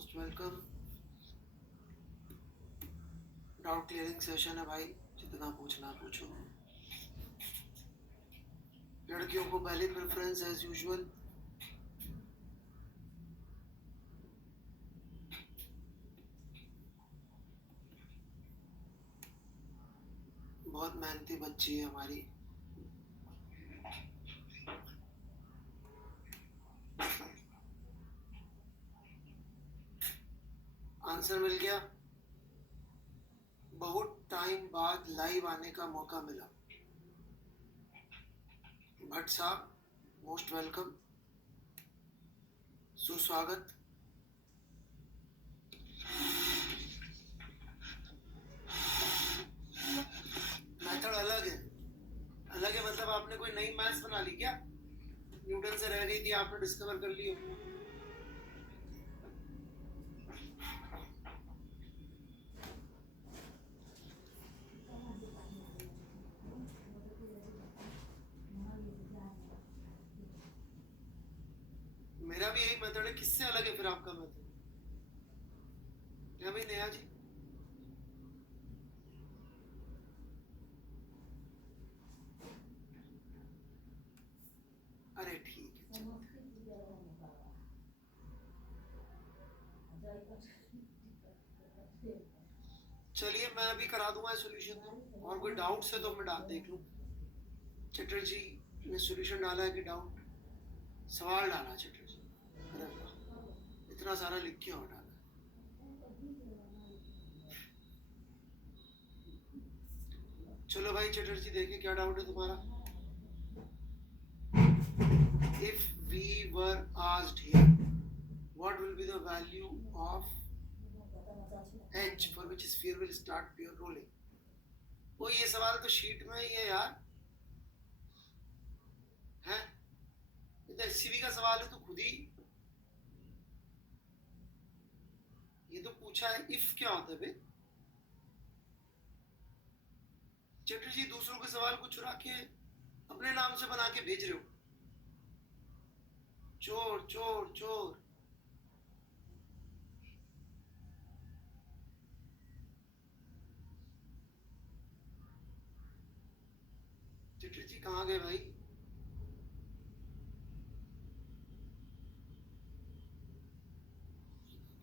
Most welcome. Doubt clearing session है भाई, जितना पूछना पूछो। लड़कियों को पहली प्रेफरेंस एज यूजुअल। बहुत मेहनती बच्ची है हमारी। आंसर मिल गया। बहुत टाइम बाद लाइव आने का मौका मिला। भट्ट साहब मोस्ट वेलकम, सुस्वागत। मेथड अलग है, अलग है मतलब आपने कोई नई मैथ्स बना ली क्या? न्यूटन से रह गई थी, आपने डिस्कवर कर ली हो। मेरा भी यही मेथड है, किससे अलग है फिर आपका मेथड? क्या भाई नया जी? अरे ठीक है, चलिए मैं अभी करा दूंगा सॉल्यूशन। और कोई डाउट है तो मैं देख लूँ। चटर्जी ने सॉल्यूशन डाला है कि डाउट? सवाल डाला चटर्जी। अरे वाह, इतना सारा लिख के और डाला। चलो भाई चटर्जी देखिए क्या डाउट है तुम्हारा। If we were asked here what will be the value of h for which sphere will start pure rolling? वो ये सवाल तो शीट में ही है यार, है ये तो एससीबी का सवाल है, तो खुद ही ये तो पूछा है। इफ क्या होता है बे? चटर्जी दूसरों के सवाल को चुरा के अपने नाम से बना के भेज रहे हो। चोर चोर चोर। चटर्जी कहाँ गए भाई?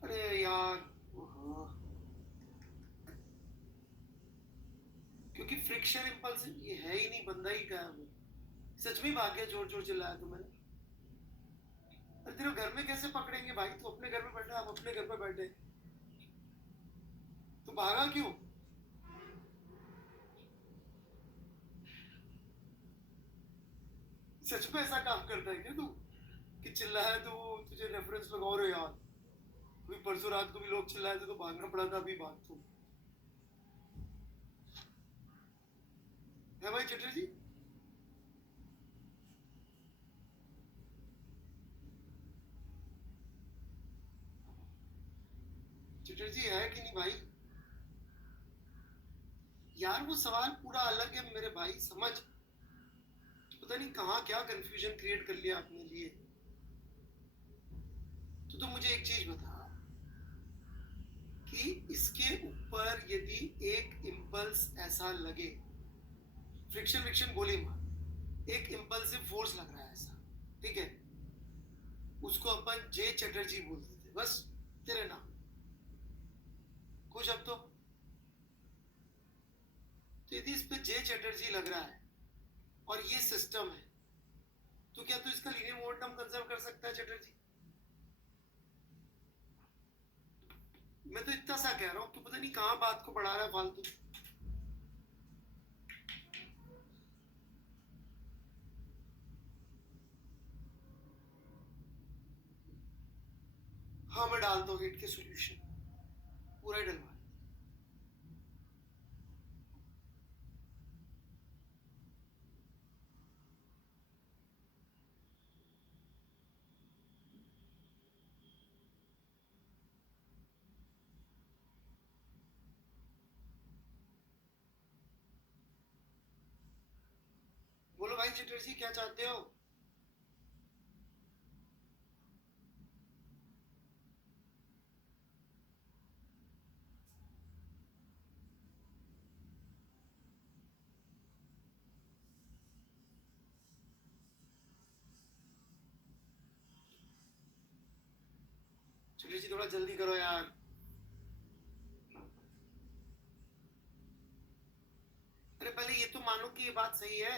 अरे यार, क्योंकि फ्रिक्शन इंपल्स ये है ही नहीं, बंदा ही क्या है वो। सच में भाग गया, जोर जोर चिल्लाया तो मैंने। अरे तेरे घर में कैसे पकड़ेंगे भाई? तू अपने घर में बैठा, हम अपने घर पे बैठे, तो भागा क्यों? सच में ऐसा काम करता है क्या तू कि चिल्लाया तो तुझे रेफरेंस लगाओ रे यार? अभी परसों रात को भी लोग चिल्लाए थे तो भागना पड़ा था, अभी भाग तू। है भाई चटर्जी? चटर्जी है कि नहीं भाई? यार वो सवाल पूरा अलग है मेरे भाई, समझ। तो पता नहीं कहाँ क्या कंफ्यूजन क्रिएट कर लिया अपने लिए। तो मुझे एक चीज बता कि इसके ऊपर यदि एक इम्पल्स ऐसा लगे, फ्रिक्शन विक्शन गोली मार, एक इम्पल्सिव फोर्स लग रहा है ऐसा, ठीक है, उसको अपन जे चटर्जी बोलते थे, बस तेरे नाम। कुछ अब तो यदि इस पे जे चटर्जी लग रहा है और ये सिस्टम है, तो क्या तू इसका लीनियर मोमेंटम कंजर्व कर सकता है चटर्जी? मैं तो इतना सा कह रहा हूँ, तू पता नहीं कहाँ बात को बढ़ा रहा है फालतू। हाँ मैं डालता हूँ हिट के सॉल्यूशन, पूरा ही डलवा। बोलो भाई चटर्जी क्या चाहते हो? चटर्जी थोड़ा जल्दी करो यार। अरे पहले ये तो मानो कि ये बात सही है,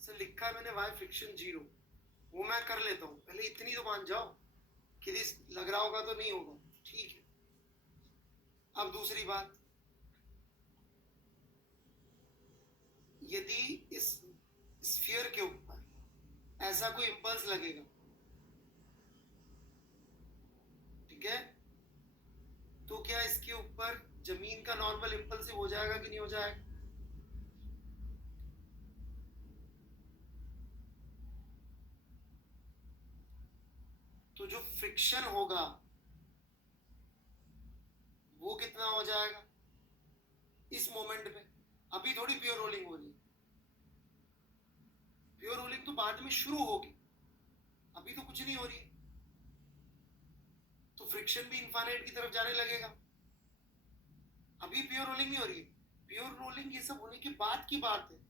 सर लिखा है मैंने वाई फ्रिक्शन जीरो, वो मैं कर लेता हूँ, पहले इतनी तो मान जाओ कि लग रहा होगा तो नहीं होगा, ठीक है। अब दूसरी बात, यदि इस स्फीयर के ऊपर ऐसा कोई इंपल्स लगेगा, ठीक है, तो क्या इसके ऊपर जमीन का नॉर्मल इंपल्सिव हो जाएगा कि नहीं हो जाएगा? तो जो फ्रिक्शन होगा वो कितना हो जाएगा इस मोमेंट पे? अभी थोड़ी प्योर रोलिंग हो रही है, प्योर रोलिंग तो बाद में शुरू होगी, अभी तो कुछ नहीं हो रही है, तो फ्रिक्शन भी इनफाइनाइट की तरफ जाने लगेगा। अभी प्योर रोलिंग नहीं हो रही है, प्योर रोलिंग ये सब होने के बाद की बात है।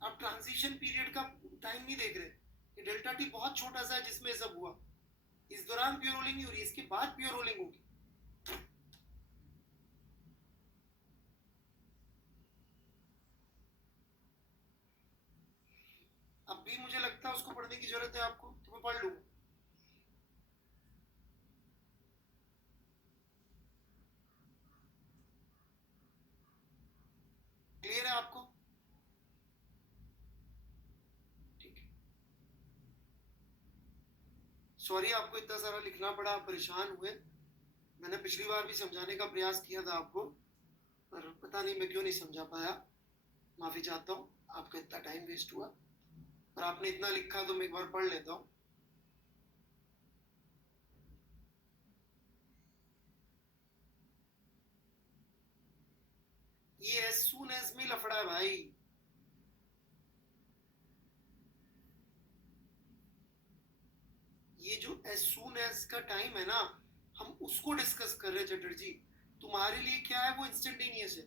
आप ट्रांजिशन पीरियड का टाइम नहीं देख रहे, ये डेल्टा टी बहुत छोटा सा है जिसमें सब हुआ, इस दौरान प्योर रोलिंग नहीं हो रही, इसके बाद प्योर रोलिंग होगी। अब भी मुझे लगता है उसको पढ़ने की जरूरत है आपको, तो मैं पढ़ लूंगा। क्लियर है आपको? ठीक है, सॉरी आपको इतना सारा लिखना पड़ा, आप परेशान हुए। मैंने पिछली बार भी समझाने का प्रयास किया था आपको, पर पता नहीं मैं क्यों नहीं समझा पाया, माफी चाहता हूँ, आपका इतना टाइम वेस्ट हुआ। पर आपने इतना लिखा तो मैं एक बार पढ़ लेता हूँ। ये एज सून एज में लफड़ा है भाई, ये जो एज सून एज का टाइम है ना, हम उसको डिस्कस कर रहे हैं चटर्जी। तुम्हारे लिए क्या है वो इंस्टेंटेनियस है,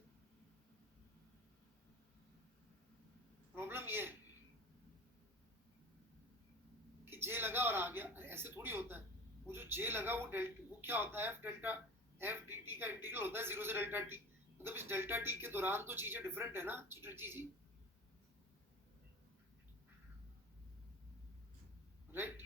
प्रॉब्लम ये है कि जे लगा और आ गया, ऐसे थोड़ी होता है। वो जो जे लगा वो वो क्या होता है, F delta F D T का इंटीग्रल होता है जीरो से डेल्टा टी, मतलब इस डेल्टा टी के दौरान तो चीजें डिफरेंट है ना चटर्जी जी, राइट?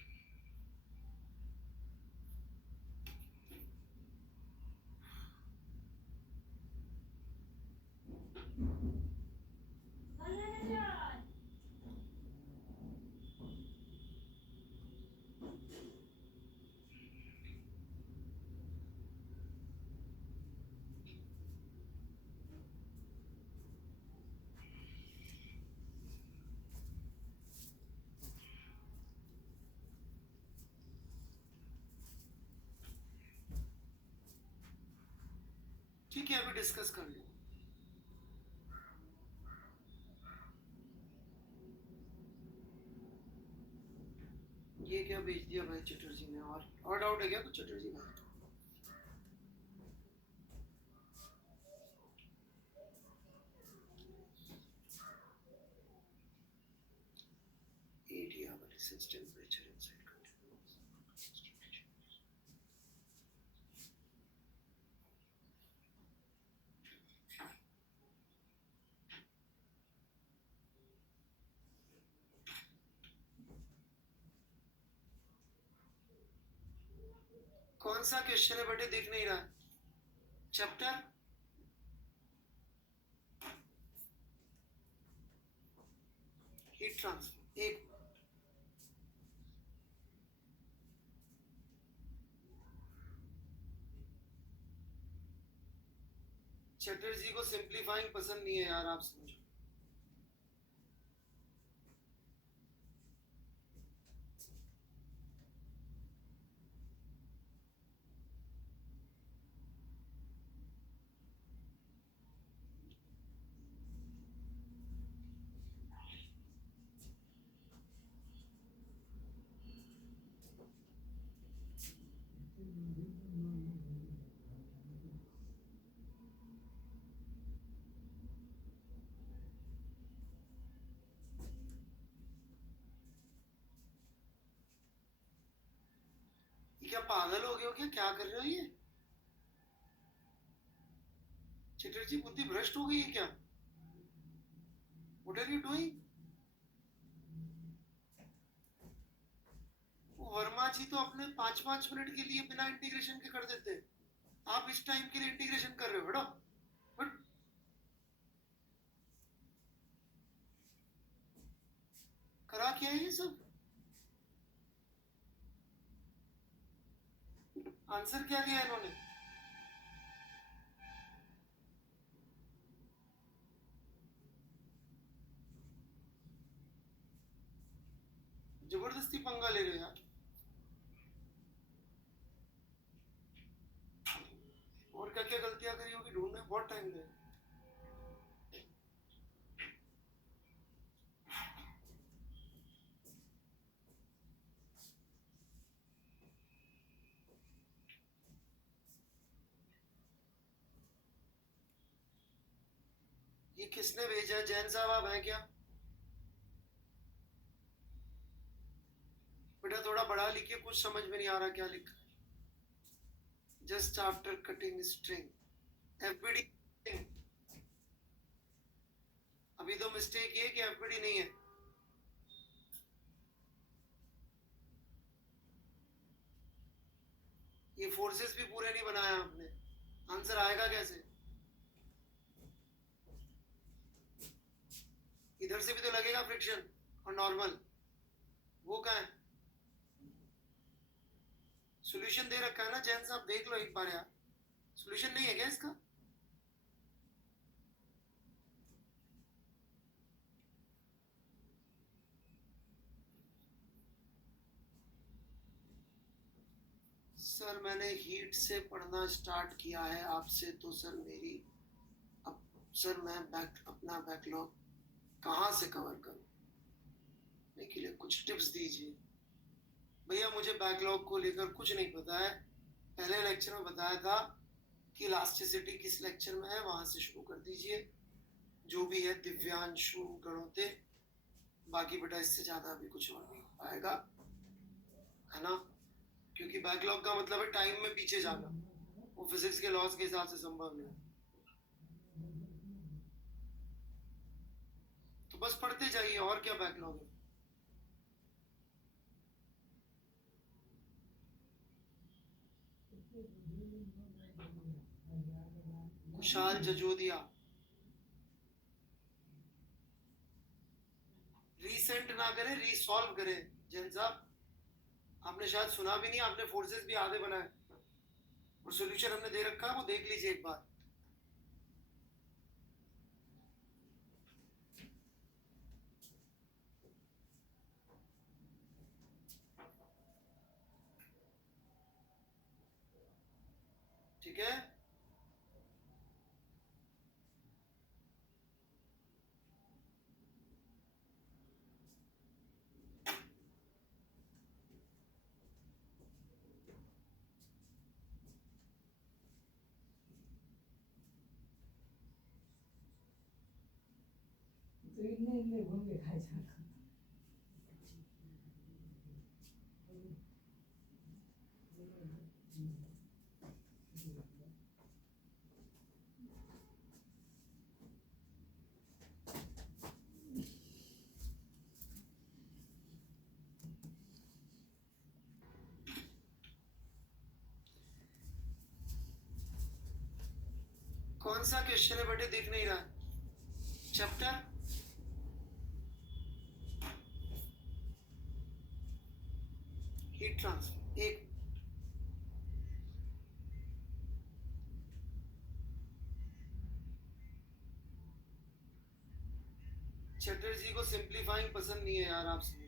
ठीक है, अभी डिस्कस कर लो। ये क्या भेज दिया भाई चटर्जी ने, और डाउट है क्या कुछ चटर्जी भाई? एरिया वर्सेस टेम्परेचर इनसाइड कौन सा क्वेश्चन है बेटे, देख नहीं रहा? चैप्टर हीट ट्रांसफर, एक चटर्जी को सिंप्लीफाइंग पसंद नहीं है यार, आप समझो। पागल हो गए हो क्या कर रहे हो ये? चटर्जी बुद्धि भ्रष्ट हो गई है क्या? What are you doing? Verma ji तो अपने 5-5 मिनट के लिए बिना इंटीग्रेशन के कर देते, आप इस टाइम के लिए इंटीग्रेशन कर रहे हो बेटा। बट करा क्या है ये सब? आंसर क्या दिया इन्होंने? जबरदस्ती पंगा ले रहे हो यार। और क्या क्या गलतियां करी होगी ढूंढने में बहुत टाइम लगेगा। ये किसने भेजा है? जैन साहब आप हैं क्या? बेटा थोड़ा बड़ा लिखिए, कुछ समझ में नहीं आ रहा क्या लिखा है। Just after cutting string FBD. अभी तो मिस्टेक ये कि एफबीडी नहीं है। ये फोर्सेस भी पूरे नहीं बनाया आपने, आंसर आएगा कैसे? इधर से भी तो लगेगा फ्रिक्शन और नॉर्मल, वो कहाँ है? सॉल्यूशन दे रखा है ना जैन साहब, देख लो एक बार यार। सॉल्यूशन नहीं है क्या इसका? सर मैंने हीट से पढ़ना स्टार्ट किया है आपसे, तो सर मेरी अब सर मैं अपना बैकलॉग कहाँ से कवर करूँ के लिए कुछ टिप्स दीजिए भैया। मुझे बैकलॉग को लेकर कुछ नहीं पता है। पहले लेक्चर में बताया था कि इलास्टिसिटी किस लेक्चर में है, वहां से शुरू कर दीजिए। जो भी है दिव्यांशु गणोते, बाकी बेटा इससे ज्यादा भी कुछ और नहीं हो पाएगा, है ना? क्योंकि बैकलॉग का मतलब है टाइम में पीछे जाना, वो फिजिक्स के लॉज के हिसाब से संभव नहीं। तो बस पढ़ते जाइए, और क्या बैकलॉग है? कुशाल जजोदिया, रीसेंट ना करें, रीसॉल्व करें। जैन साहब आपने शायद सुना भी नहीं, आपने फोर्सेस भी आधे बनाए और सॉल्यूशन हमने दे रखा है, वो देख लीजिए एक बार। ठीक है, तो इतने इतने घूम के खाए जाना। कौन सा क्वेश्चन है बेटे, दिख नहीं रहा? चैप्टर हीट ट्रांसफर एक। चटर्जी को सिंप्लीफाइंग पसंद नहीं है यार, आप समझो।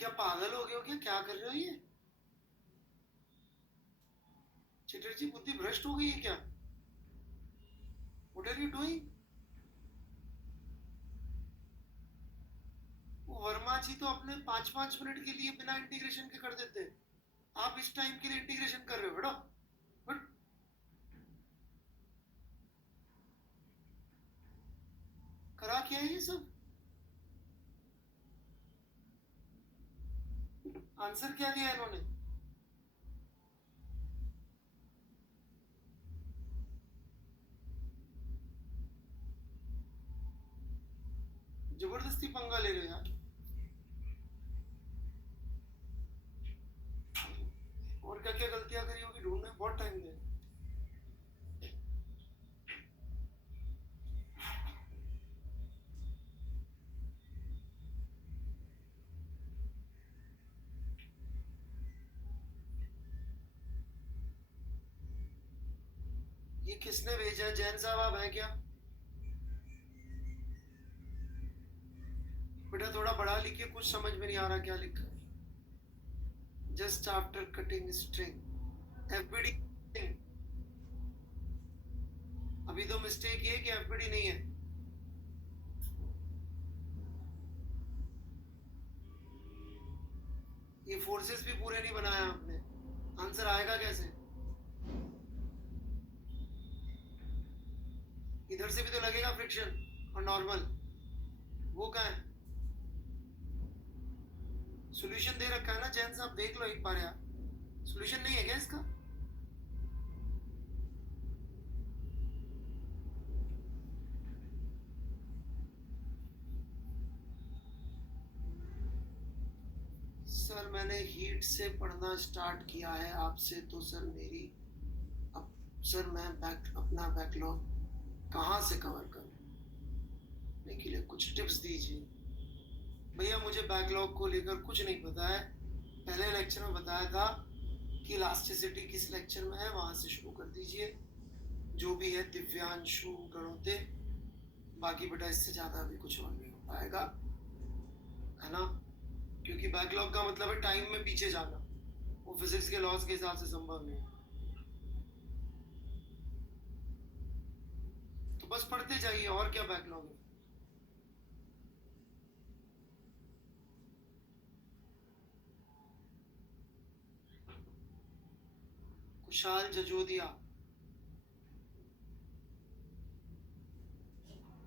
क्या पागल हो गए हो क्या कर रहे हो ये? चटर्जी बुद्धि भ्रष्ट हो गई है क्या? What are you doing? वो वर्मा जी तो अपने 5-5 मिनट के लिए बिना इंटीग्रेशन के कर देते हैं, आप इस टाइम के लिए इंटीग्रेशन कर रहे हो बेटा। बट करा क्या है ये सब? आंसर क्या दिया इन्होंने? जबरदस्ती पंगा ले रहे हो यार। और क्या क्या गलतियां करी होगी ढूंढने बहुत टाइम दे। ये किसने भेजा है? जैन साहब आप हैं क्या? बेटा थोड़ा बड़ा लिखिए, कुछ समझ में नहीं आ रहा क्या लिखा है। Just after cutting string FBD. अभी तो मिस्टेक ये कि एफबीडी नहीं है। ये फोर्सेस भी पूरे नहीं बनाया आपने, आंसर आएगा कैसे? इधर से भी तो लगेगा फ्रिक्शन और नॉर्मल, वो कहाँ है? सॉल्यूशन दे रखा है ना जैन साहब, देख लो एक बार यार। सॉल्यूशन नहीं है क्या इसका? सर मैंने हीट से पढ़ना स्टार्ट किया है आपसे, तो सर मेरी अब सर मैं अपना बैकलॉग कहाँ से कवर करने के लिए कुछ टिप्स दीजिए। भैया मुझे बैकलॉग को लेकर कुछ नहीं पता है। पहले लेक्चर में बताया था कि इलास्टिसिटी किस लेक्चर में है, वहाँ से शुरू कर दीजिए। जो भी है दिव्यांशु गणोते, बाकी बेटा इससे ज़्यादा भी कुछ और नहीं हो पाएगा, है ना? क्योंकि बैकलॉग का मतलब है टाइम में पीछे जाना, वो फिजिक्स के लॉज के हिसाब से संभव नहीं है। तो बस पढ़ते जाइए, और क्या बैकलॉग है? कुशाल जजोदिया,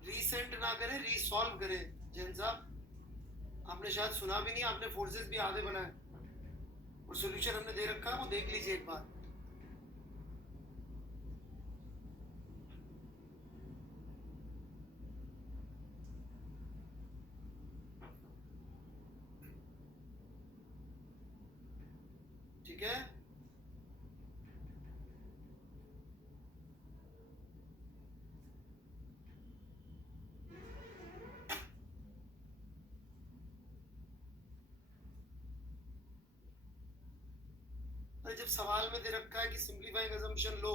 रीसेंट ना करें, रीसॉल्व करें। जैन साहब आपने शायद सुना भी नहीं, आपने फोर्सेस भी आधे बनाए और सॉल्यूशन हमने दे रखा है, वो देख लीजिए एक बार। ठीक है, अरे जब सवाल में दे रखा है कि सिंप्लीफाइंग अजम्पशन लो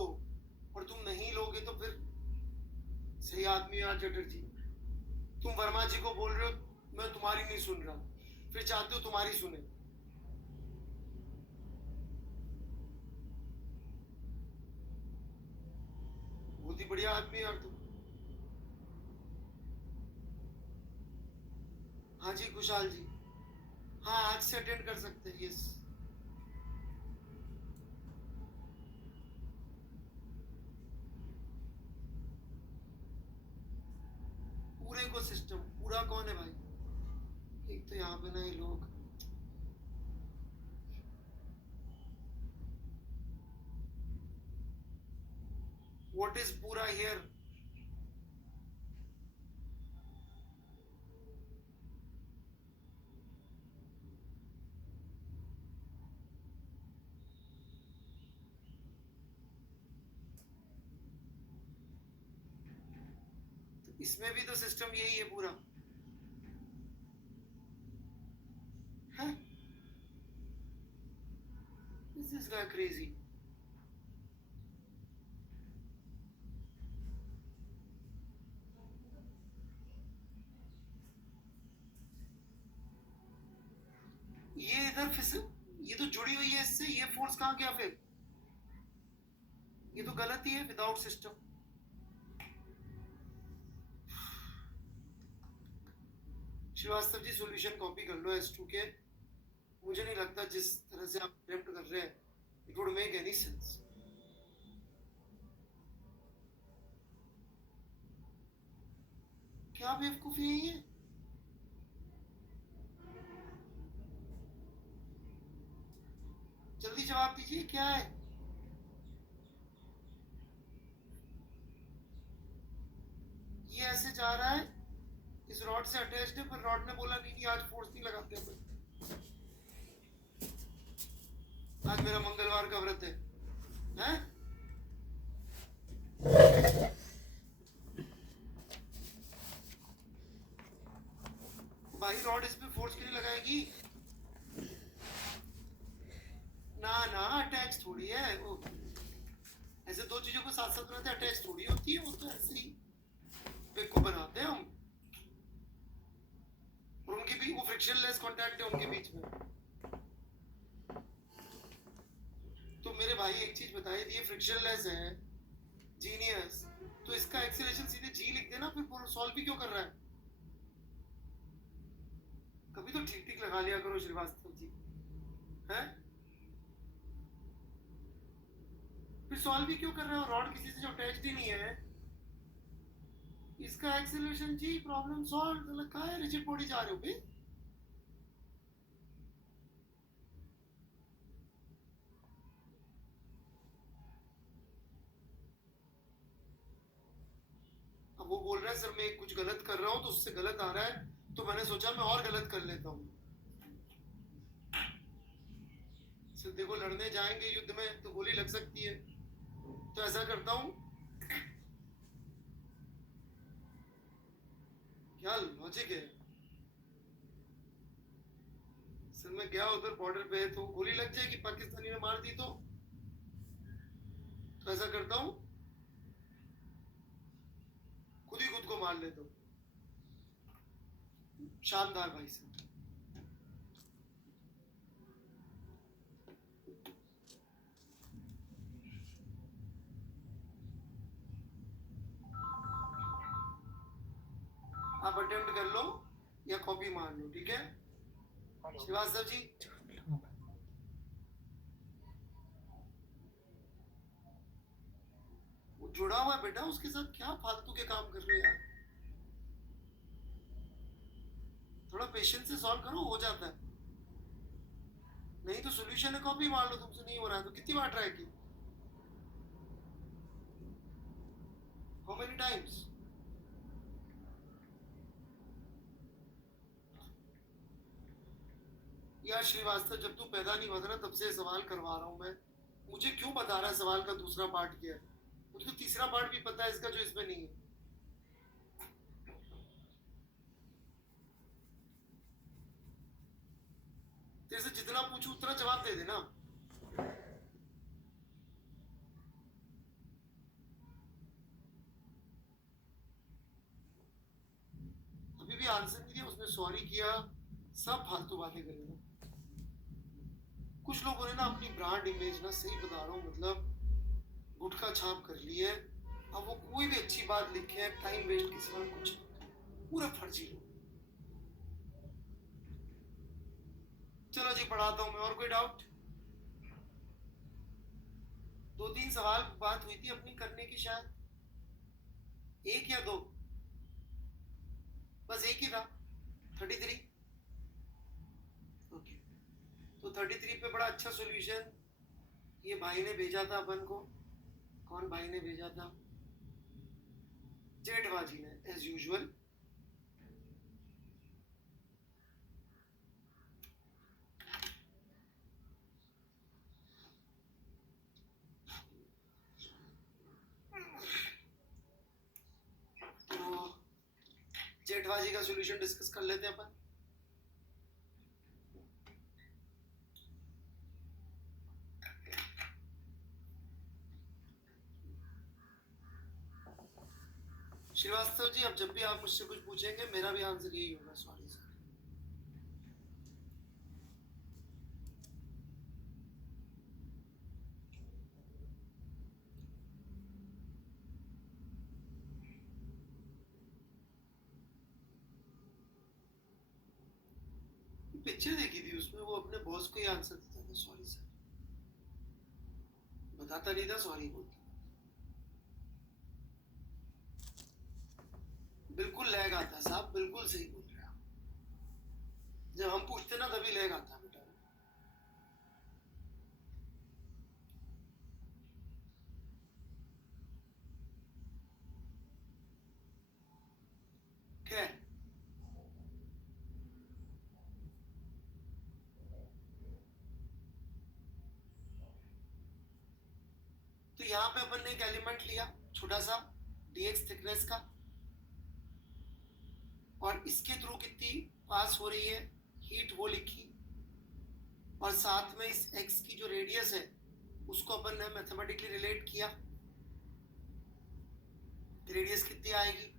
और तुम नहीं लोगे तो फिर सही आदमी यार चटर्जी। तुम वर्मा जी को बोल रहे हो मैं तुम्हारी नहीं सुन रहा, फिर चाहते हो तुम्हारी सुने। बहुत ही बढ़िया आदमी यार तुम। हाँ जी कुशाल जी, हाँ आज से अटेंड कर सकते हैं। यस, पूरे को सिस्टम पूरा कौन है भाई? एक तो यहाँ पे ना ये लोग, व्हाट इज पूरा हियर? तो इसमें भी तो सिस्टम यही है पूरा है। This guy crazy. ये तो जुड़ी हुई है इससे, ये फोर्स कहाँ गया फिर? ये तो गलत ही है, without system. Srivastava ji solution copy कर लो S2 के। मुझे नहीं लगता जिस तरह से आप अटेम्प्ट कर रहे हैं it would make any sense. क्या बेवकूफी है ये? जल्दी जवाब दीजिए, क्या है? ये ऐसे जा रहा है, इस रॉड से अटैच्ड है, पर रॉड ने बोला नहीं नहीं आज फोर्स नहीं लगाते अपन, आज मेरा मंगलवार का व्रत है, हैं? भाई रॉड इस पे फोर्स क्यों नहीं लगाएगी? ना ना अटैच थोड़ी है वो, ऐसे दो चीजों को साथ साथ बनाते अटैच थोड़ी होती है, वो तो ऐसे ही को बनाते हैं हम। और उनके भी वो फ्रिक्शनलेस कांटेक्ट है उनके बीच में। तो मेरे भाई एक चीज बताइए, ये फ्रिक्शनलेस है, जीनियस, तो इसका एक्सीलरेशन सीधे जी लिख देना, फिर सॉल्व भी क्यों कर रहा है? कभी तो ठीक ठीक लगा लिया करो श्रीवास्तव जी, हैं? फिर सॉल्व भी क्यों कर रहे हो? रॉड किसी से जो अटैच्ड ही नहीं है, इसका एक्सीलरेशन जी, प्रॉब्लम सॉल्व। लगा है रिजिड बॉडी जा रहे हो बे? अब वो बोल रहा है सर मैं कुछ गलत कर रहा हूं तो उससे गलत आ रहा है, तो मैंने सोचा मैं और गलत कर लेता हूं। सर देखो लड़ने जाएंगे युद्ध में तो गोली लग सकती है, तो ऐसा करता हूं। क्या लॉजिक है सर? मैं गया उधर बॉर्डर पे तो गोली लग जाएगी, पाकिस्तानी ने मार दी तो ऐसा करता हूं खुद ही खुद को मार लेता हूं। शानदार भाई साहब। आप अटेम्प्ट कर लो या कॉपी मार लो, ठीक है श्रीवास्तव जी? वो जुड़ा हुआ है बेटा, उसके साथ क्या फालतू के काम कर रहे हैं यार? थोड़ा पेशेंस से सॉल्व करो, हो जाता है। नहीं तो सॉल्यूशन है, कॉपी मार लो, तुमसे नहीं हो रहा है तो कितनी बार ट्राई की? How many times? यार श्रीवास्तव जब तू पैदा नहीं हुआ था ना तब से सवाल करवा रहा हूं मैं, मुझे क्यों बता रहा है सवाल का दूसरा पार्ट क्या है? मुझे तीसरा पार्ट भी पता है इसका जो इसमें नहीं है। तेरे से जितना पूछूं उतना जवाब दे देना। अभी भी आंसर नहीं दिया उसने, सॉरी किया, सब फालतू बातें करेगा। कुछ लोगों ने ना अपनी ब्रांड इमेज ना, सही बता रहा हूँ, मतलब गुटखा छाप कर ली है। अब वो कोई भी अच्छी बात लिखे है, टाइम वेस्ट के सिवा कुछ, पूरा फर्जी लोग। चलो जी पढ़ाता हूं मैं, और कोई डाउट? दो तीन सवाल बात हुई थी अपनी करने की, शायद एक या दो, बस एक ही था। 33 ओके, तो 33 पे बड़ा अच्छा सॉल्यूशन ये भाई ने भेजा था अपन को। कौन भाई ने भेजा था? जेठवाजी ने, एज यूजुअल। तो जेठवाजी का सॉल्यूशन डिस्कस कर लेते हैं अपन। श्रीवास्तव जी अब जब भी आप मुझसे कुछ पूछेंगे मेरा भी आंसर यही होगा, सॉरी सर। पिक्चर देखी थी, उसमें वो अपने बॉस को ही आंसर देता था, सॉरी सर, बताता नहीं था, सॉरी बोलता। बिल्कुल लैग आता साहब, बिल्कुल सही बोल रहे हैं आप। जब हम पूछते ना तभी लैग आता बेटा। खैर, तो यहाँ पे अपन ने एक एलिमेंट लिया छोटा सा dx थिकनेस का, और इसके थ्रू कितनी पास हो रही है हीट वो लिखी, और साथ में इस x की जो रेडियस है उसको अपन ने मैथमेटिकली रिलेट किया, रेडियस कितनी आएगी,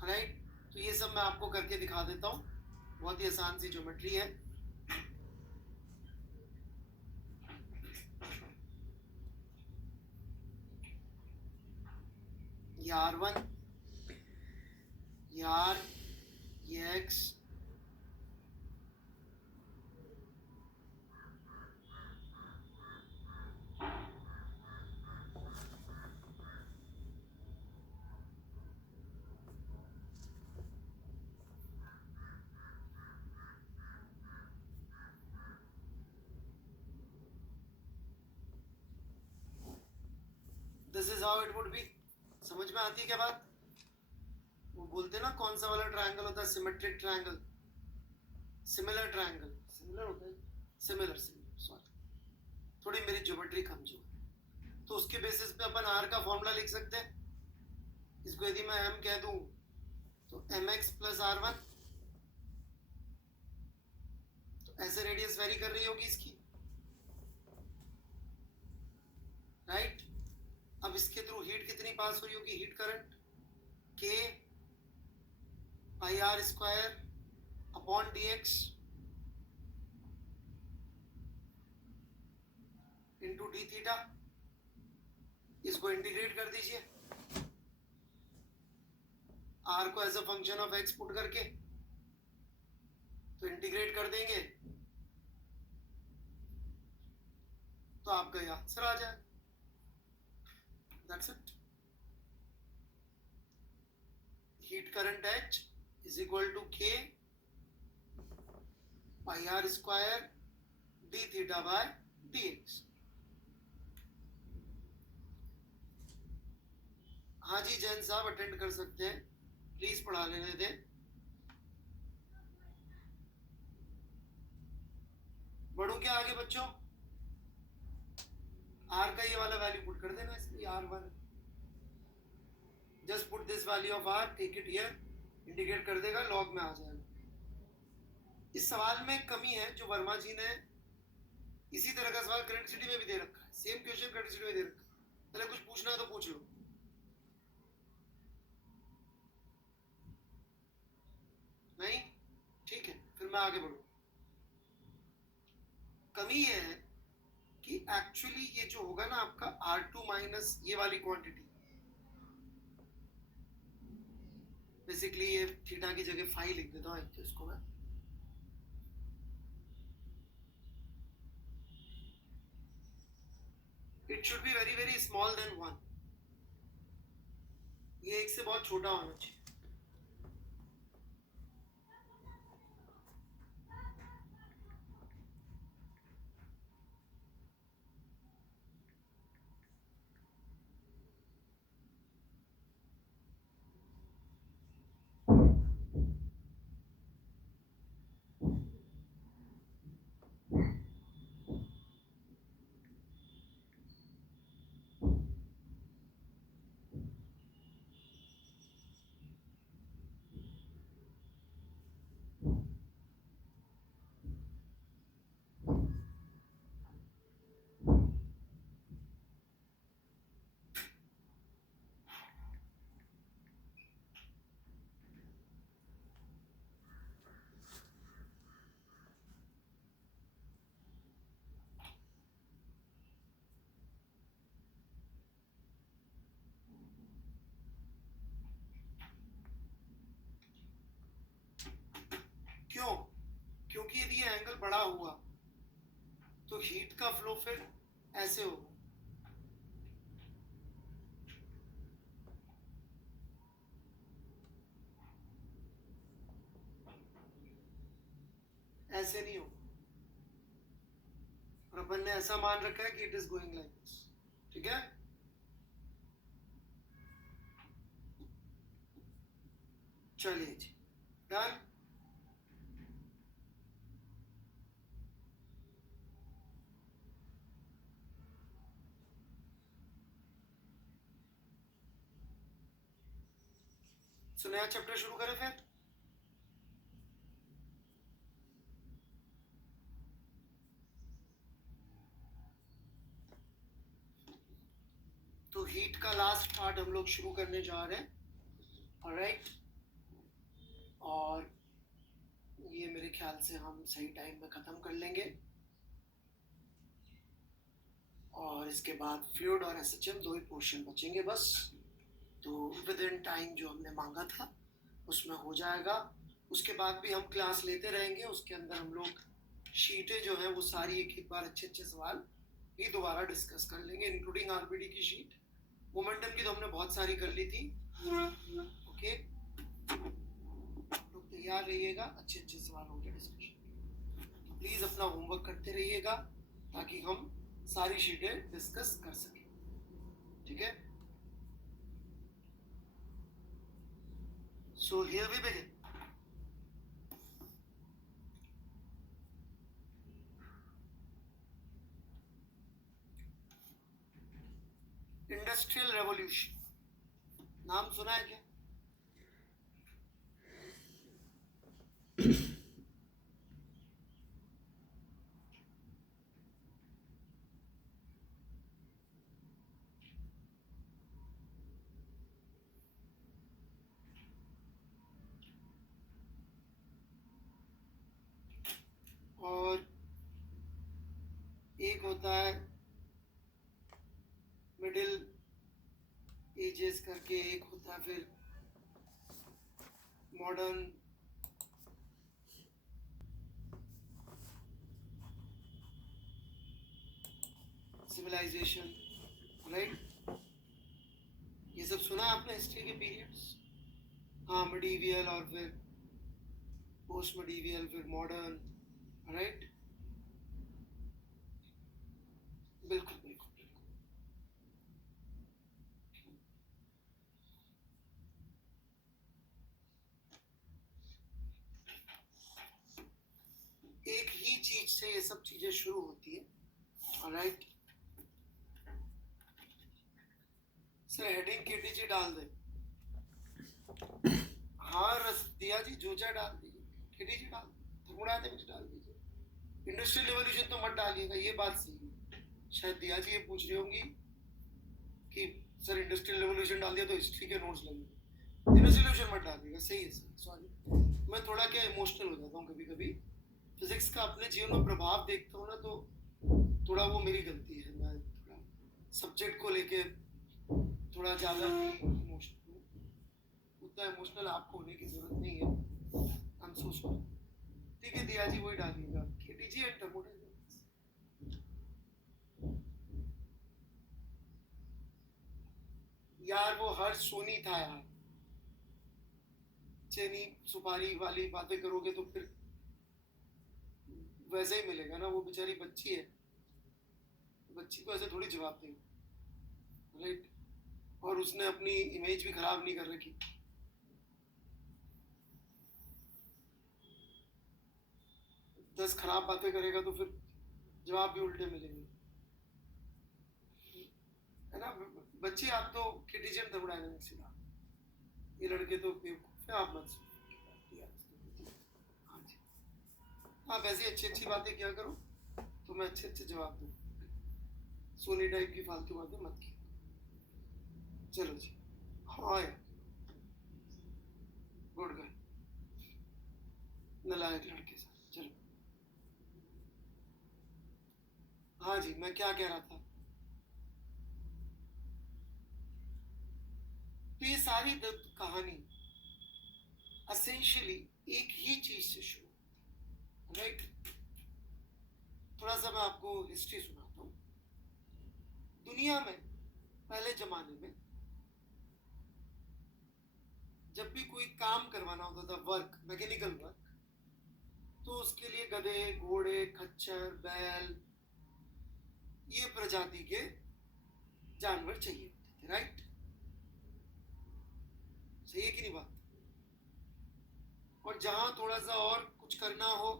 राइट। तो ये सब मैं आपको करके दिखा देता हूँ, बहुत ही आसान सी ज्योमेट्री है। ये R1, ये R, ये X, this is how it would be. समझ में आती है क्या बात? वो बोलते ना कौन सा वाला ट्रायंगल होता है, symmetric triangle, similar triangle, similar होता है, सिमिलर सिमिलर, सॉरी थोड़ी मेरी ज्योमेट्री कमजोर है। तो उसके बेसिस पे अपन R का फॉर्मूला लिख सकते हैं। इसको यदि मैं M कह दूं तो mx प्लस R1, तो ऐसे रेडियस वेरी कर रही होगी इसकी, राइट। अब इसके थ्रू हीट कितनी पास हो रही होगी, heat current K pi R square upon dx into d theta. इसको इंटीग्रेट कर दीजिए, R को as a function of x put करके, तो इंटीग्रेट कर देंगे तो आपका ये आंसर आ जाए। That's it. Heat current H is equal to K pi R square d theta by dx। हाँ जी जैन साहब अटेंड कर सकते हैं, प्लीज पढ़ा लेने दें। बढ़ूं क्या आगे बच्चों? R का ये वाला वैल्यू पुट कर देना, इसलिए R1, just put this value of R, take it here, integrate कर देगा, लॉग में आ जाएगा। इस सवाल में कमी है जो वर्मा जी ने, इसी तरह का सवाल करंट सिटी में भी दे रखा है, सेम क्वेश्चन करंट सिटी में दे रखा है। पहले कुछ पूछना है तो पूछ लो। नहीं ठीक है, फिर मैं आगे बढ़ू। कमी ये है कि एक्चुअली ये जो होगा ना आपका R2 माइनस ये वाली क्वांटिटी, बेसिकली ये थीटा की जगह फाई लिख देता हूँ तो इसको मैं, it should be very very small then 1, ये एक से बहुत छोटा होना चाहिए। कि यदि ये एंगल बड़ा हुआ तो हीट का फ्लो फिर ऐसे होगा, ऐसे नहीं होगा। और अपन ने ऐसा मान रखा है कि it is going like this, ठीक है। चलिए जी, डन। सो नया चैप्टर शुरू करें फिर। तो हीट का लास्ट पार्ट हम लोग शुरू करने जा रहे हैं, ऑलराइट। और ये मेरे ख्याल से हम सही टाइम में ख़त्म कर लेंगे, और इसके बाद फ्लूइड और एसएचएम दो ही पोर्शन बचेंगे बस। तो विद इन टाइम जो हमने मांगा था उसमें हो जाएगा। उसके बाद भी हम क्लास लेते रहेंगे, उसके अंदर हम लोग शीटें जो हैं वो सारी एक एक बार अच्छे अच्छे सवाल भी दोबारा डिस्कस कर लेंगे, इंक्लूडिंग आरबीडी की शीट। मोमेंटम की तो हमने बहुत सारी कर ली थी। ओके, तो तैयार रहिएगा, अच्छे अच्छे सवाल होंगे डिस्कशन। तो प्लीज़ अपना होमवर्क करते रहिएगा ताकि हम सारी शीटें डिस्कस कर सकें, ठीक है। So here we begin. Industrial revolution, नाम सुना है क्या? और एक होता है मिडिल एजेस करके, एक होता है फिर मॉडर्न सिविलाइजेशन, राइट। ये सब सुना आपने हिस्ट्री के पीरियड्स? हाँ, मिडीवियल और फिर पोस्ट मिडीवियल, फिर मॉडर्न, राइट। बिल्कुल बिल्कुल बिल्कुल। एक ही चीज से ये सब चीजें शुरू होती है, ऑलराइट। सर हेडिंग केटीजी डाल दे। हाँ रस दिया जी, जोजा डाल दीजिए, केटीजी डाल, थर्मोडायनामिक्स डाल दीजिए। इंडस्ट्रियल रिवॉल्यूशन तो मत डालिएगा, ये बात सही है। शायद दिया जी ये पूछ रही होंगी कि सर इंडस्ट्रियल रिवॉल्यूशन डाल दिया तो हिस्ट्री के नोट्स लगेंगे। इंडस्ट्रियल रिवॉल्यूशन मत डालिएगा, सही है सर, सॉरी। मैं थोड़ा क्या इमोशनल हो जाता हूँ कभी कभी, फिजिक्स का अपने जीवन में प्रभाव देखता हूँ ना, तो थोड़ा वो मेरी गलती है। मैं थोड़ा सब्जेक्ट को लेके थोड़ा ज़्यादा इमोशनल हूँ। उतना इमोशनल आपको होने की ज़रूरत नहीं है, आई एम सो सॉरी। ठीक है दिया जी, वही डालिएगा, केटीजी एंड थर्मोडायनामिक्स। यार वो हर सोनी था यार, चेनी सुपारी वाली बातें करोगे तो फिर वैसे ही मिलेगा ना। वो बेचारी बच्ची है, बच्ची को ऐसे थोड़ी जवाब देंगे, राइट। और उसने अपनी इमेज भी खराब नहीं कर रखी। दस खराब बातें करेगा तो फिर जवाब भी उल्टे मिलेंगे, है ना। बच्ची आप तो केटीजी एंड थर्मोडायनामिक्स सिखा, ये लड़के तो बेवकूफ है, आप मत सुनिए। हाँ जी, हाँ वैसे अच्छी अच्छी बातें क्या करो तो मैं अच्छे अच्छे जवाब दूँ, सोनी टाइप की फालतू बातें मत की। चलो जी, हाँ यार, गुड गर्ल, नलायक लड़के सर। चलो, हाँ जी, मैं क्या कह रहा था। तो ये सारी कहानी एसेंशियली एक ही चीज से शुरू, राइट। थोड़ा सा मैं आपको हिस्ट्री सुनाता हूँ। दुनिया में पहले जमाने में जब भी कोई काम करवाना होता था, वर्क, मैकेनिकल वर्क, तो उसके लिए गधे, घोड़े, खच्चर, बैल, ये प्रजाति के जानवर चाहिए होते थे, राइट? सही है कि नहीं बात? और जहां थोड़ा सा और कुछ करना हो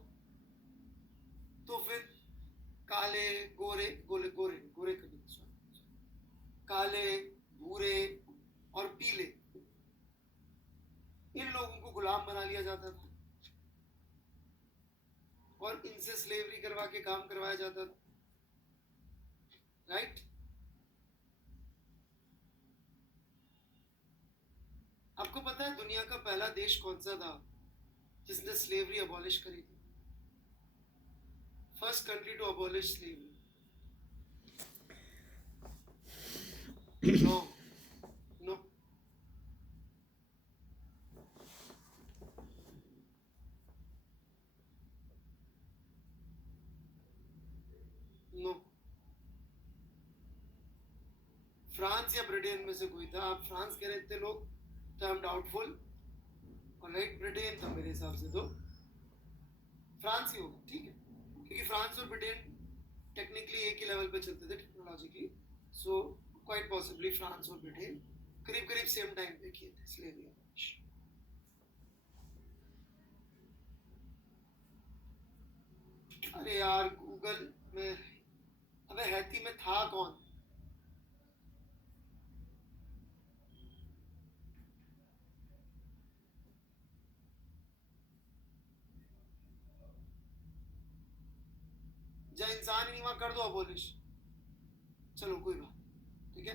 तो फिर काले, गोरे, गोरे गोरे गोरे कभी, काले, भूरे और पीले, इन लोगों को गुलाम बना लिया जाता था और इनसे स्लेवरी करवा के काम करवाया जाता था, राइट? आपको पता है दुनिया का पहला देश कौन सा था जिसने स्लेवरी अबॉलिश करी थी? First country to abolish slavery. No, no, no. France या ब्रिटेन में से कोई था। आप फ्रांस कह रहे थे लोग, तो आई एम डाउटफुल। और राइट, ब्रिटेन था मेरे हिसाब से, तो फ्रांस ही होगा, ठीक है? क्योंकि फ्रांस और ब्रिटेन टेक्निकली एक ही लेवल पे चलते थे technologically, so quite possibly France और ब्रिटेन करीब करीब सेम टाइम पे किए थे स्लेवरी अबॉलिश। अरे यार, गूगल में, अबे हैती में था कौन? जहाँ इंसान ही नहीं वहां कर दो अबॉलिश। चलो कोई बात, ठीक है।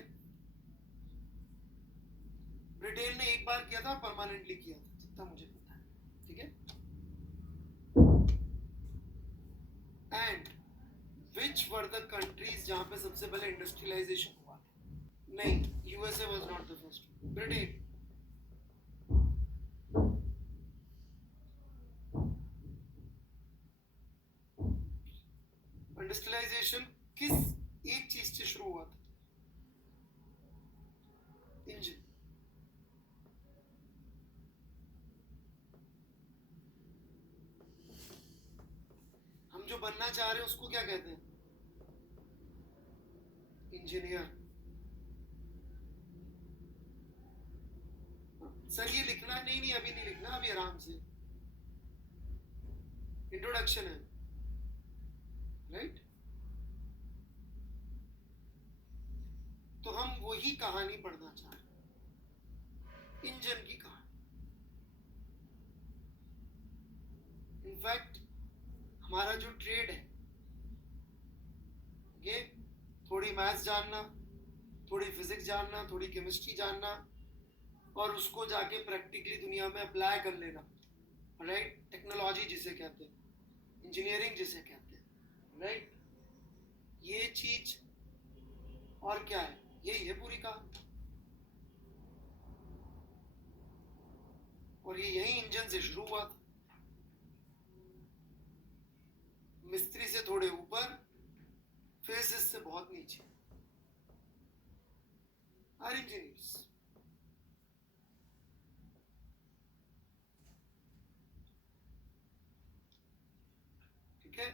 ब्रिटेन ने एक बार किया था, परमानेंटली किया था, जितना मुझे पता है, ठीक है। And which were the countries जहां पे सबसे पहले इंडस्ट्रियलाइजेशन हुआ था? नहीं, USA was not the first, Britain. Industrialisation किस एक चीज से शुरू हुआ था? इंजन। हम जो बनना चाह रहे हैं उसको क्या कहते हैं? इंजीनियर। सर ये लिखना नहीं, नहीं अभी नहीं लिखना, अभी आराम से इंट्रोडक्शन है, राइट? तो हम वही कहानी पढ़ना चाह रहे हैं, इंजन की कहानी। इनफैक्ट हमारा जो ट्रेड है, ये थोड़ी मैथ्स जानना, थोड़ी फिजिक्स जानना, थोड़ी केमिस्ट्री जानना, और उसको जाके प्रैक्टिकली दुनिया में अप्लाई कर लेना, राइट? टेक्नोलॉजी जिसे कहते हैं, इंजीनियरिंग जिसे कहते हैं, राइट? ये चीज और क्या है, यही है पूरी कहानी। और ये यही इंजन से शुरू हुआ था, मिस्त्री से थोड़े ऊपर, फिजिसिस्ट से बहुत नीचे, आर इंजीनियर्स। ठीक है।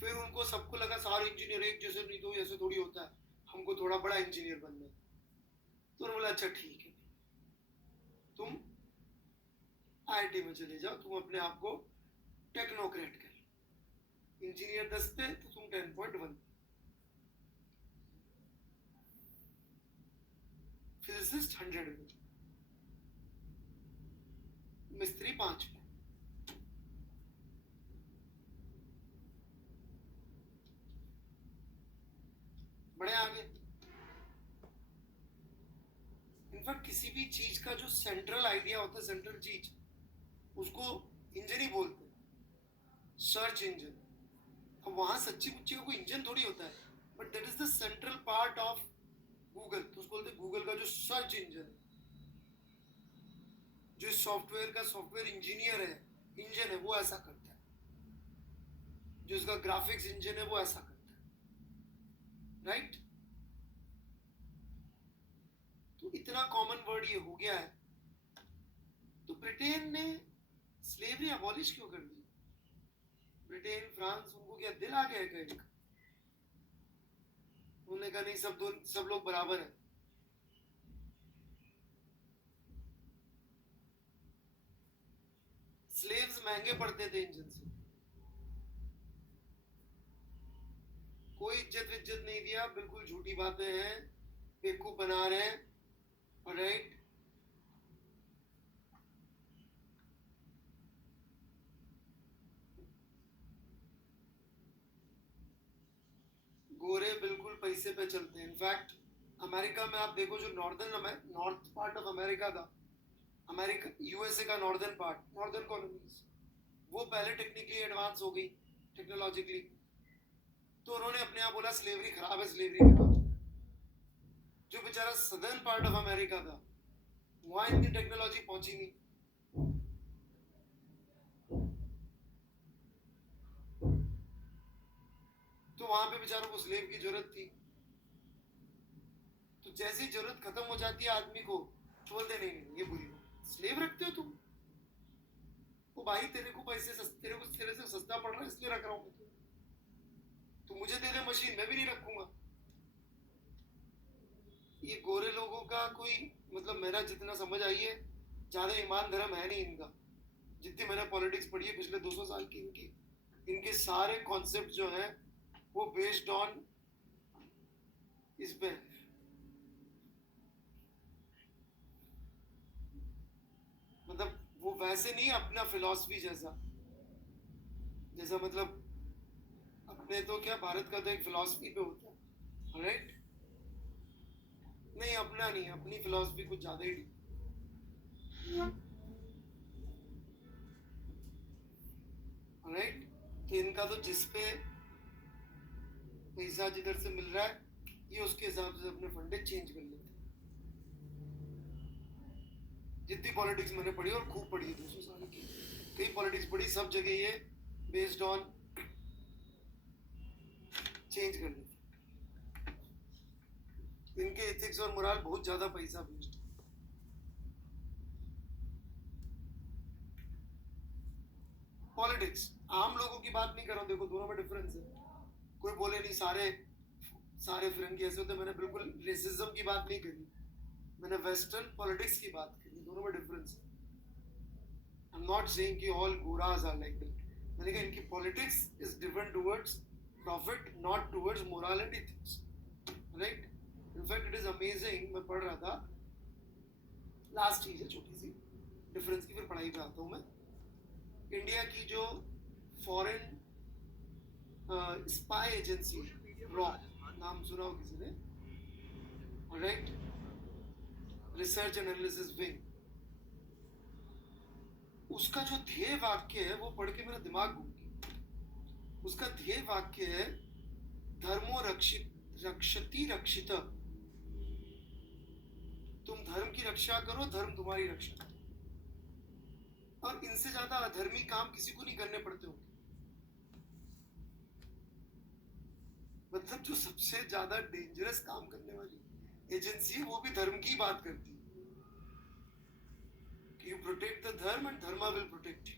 फिर उनको सबको लगा सारे इंजीनियर एक जैसे, नहीं तो ऐसे थोड़ी होता है, हमको थोड़ा बड़ा इंजीनियर बनना है। तो उन्होंने बोला अच्छा ठीक है, तुम आईआईटी में चले जाओ, तुम अपने आप को टेक्नोक्रेट कर, इंजीनियर 10 पे तो तुम 10.1, फिजिसिस्ट 100 में, मिस्त्री 5 पे। बड़े आगे। इनफैक्ट किसी भी चीज का जो सेंट्रल आइडिया होता है, सेंट्रल चीज, उसको इंजन ही बोलते हैं, सर्च इंजन। अब वहां सच्ची मुच्ची का कोई इंजन थोड़ी होता है, but that is the central part of Google. तो उसको बोलते हैं गूगल का जो सर्च इंजन है, जो सॉफ्टवेयर का सॉफ्टवेयर इंजीनियर है, इंजन है, वो ऐसा करता है। जो इसका ग्राफिक्स इंजन है वो ऐसा करता है, राइट? तो इतना कॉमन वर्ड ये हो गया है। तो ब्रिटेन ने स्लेवरी अबॉलिश क्यों कर दी? ब्रिटेन, फ्रांस, उनको क्या दिल आ गया है कहीं? उन्होंने कहा नहीं, सब लोग बराबर है। स्लेव्स महंगे पड़ते थे इंजन से, कोई इज्जत विज्जत नहीं दिया, बिल्कुल झूठी बातें हैं, बेवकूफ बना रहे हैं, राइट? गोरे बिल्कुल पैसे पे चलते हैं। इनफैक्ट अमेरिका में आप देखो, जो नॉर्थ पार्ट ऑफ अमेरिका का, अमेरिका यूएसए का नॉर्दर्न पार्ट, नॉर्दर्न कॉलोनीज, वो पहले टेक्निकली एडवांस हो गई, टेक्नोलॉजिकली। तो उन्होंने अपने आप बोला स्लेवरी खराब है, स्लेवरी खराब है। जो बेचारा सदर्न पार्ट ऑफ अमेरिका था, वहां इतनी टेक्नोलॉजी पहुंची नहीं। तो वहां पे बेचारों को स्लेव की जरूरत थी। तो जैसी जरूरत खत्म हो जाती है आदमी को, तो बोलते नहीं, ये बुरी हो, स्लेव रखते हो तुम? वो भाई तेरे से सस्ता पड़ रहा है इसलिए रख रहा हूं। तो मुझे दे दे मशीन, मैं भी नहीं रखूंगा। ये गोरे लोगों का कोई मतलब, मेरा जितना समझ आई है, ज्यादा ईमान धर्म है नहीं इनका। जितनी मैंने पॉलिटिक्स पढ़ी है पिछले 200 साल की, इनके सारे कॉन्सेप्ट जो हैं वो बेस्ड ऑन इस पे, मतलब वो वैसे नहीं, अपना फिलॉसफी जैसा मतलब अपने तो क्या, भारत का तो एक फिलॉसफी पे होता है, राइट? नहीं, अपना नहीं, अपनी फिलॉसफी कुछ ज्यादा ही, राइट? तो इनका तो जिस पे पैसा जिधर से मिल रहा है, ये उसके हिसाब से अपने फंडे चेंज कर लेते हैं। जितनी पॉलिटिक्स मैंने पढ़ी, और खूब पढ़ी है 200 साल की, कई पॉलिटिक्स पढ़ी, सब जगह ये बेस्ड ऑन चेंज कर लेते। इनके एथिक्स और मोरल बहुत ज्यादा पैसा बेस्ड। पॉलिटिक्स, आम लोगों की बात नहीं कर रहा हूं, देखो दोनों में डिफरेंस है। कोई बोले नहीं सारे फिरंगी ऐसे होते, मैंने बिल्कुल रेसिज्म की बात नहीं करी, मैंने वेस्टर्न पॉलिटिक्स की बात करी, दोनों में डिफरेंस है। आई एम नॉट सेइंग कि ऑल गोरास आर लाइक दैट, मैंने कहा इनकी politics is driven towards profit, not towards moral and ethics, right? In fact it is amazing, मैं पढ़ रहा था, लास्ट चीज है छोटी सी डिफरेंस की, फिर पढ़ाई पे आता हूँ मैं। इंडिया की जो फॉरेन स्पाई एजेंसी, रॉ, नाम सुना हो किसी ने, right? Research and analysis wing, उसका जो ध्येय वाक्य है वो पढ़ के मेरा दिमाग घूम गया। उसका ध्येय वाक्य है धर्मो रक्षति रक्षित, तुम धर्म की रक्षा करो, धर्म तुम्हारी रक्षा करो। और इनसे ज्यादा अधर्मी काम किसी को नहीं करने पड़ते होंगे। मतलब जो सबसे ज्यादा डेंजरस काम करने वाली एजेंसी है, वो भी धर्म की बात करती है कि you protect the dharma and dharma will protect you.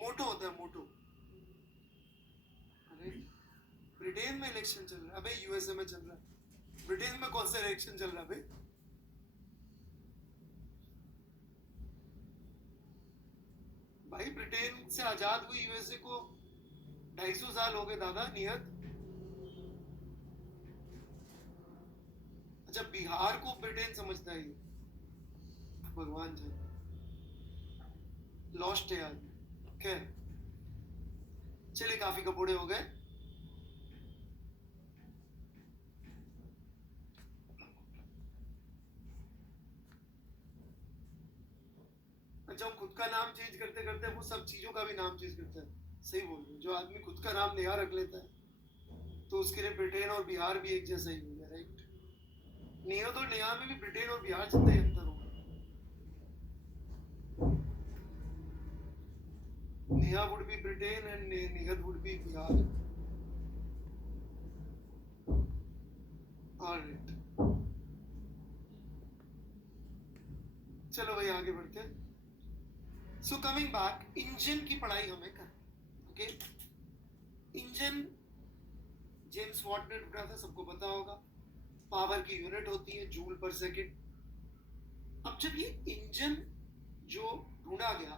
Motto होता है, मोटो। अरे ब्रिटेन में इलेक्शन चल रहा है, अबे यूएसए में चल रहा है, ब्रिटेन में कौन सा इलेक्शन चल रहा है भाई? भाई ब्रिटेन से आजाद हुई यूएसए को 250 साल हो गए दादा, नियत। अच्छा, बिहार को ब्रिटेन समझता है ये, भगवान जाने, लॉस्ट है यार। खैर चलिए, काफी कपोड़े हो गए। अच्छा, खुद का नाम चेंज करते करते वो सब चीजों का भी नाम चेंज करता है। सही बोल रहे हो, जो आदमी खुद का नाम नया रख लेता है तो उसके लिए ब्रिटेन और बिहार भी एक जैसा ही हो गया, राइट? नेहा तो नेहा में भी ब्रिटेन और बिहार जितना ही अंतर होगा. Neha would be Britain and Nihat would be Bihar. Alright. चलो भाई आगे बढ़ते हैं. So coming back, इंजन की पढ़ाई हमें कर. Okay. इंजन जेम्स वॉट ने ढूंढा था, सबको पता होगा. पावर की यूनिट होती है जूल पर सेकेंड. अब जब ये इंजन जो ढूंढा गया,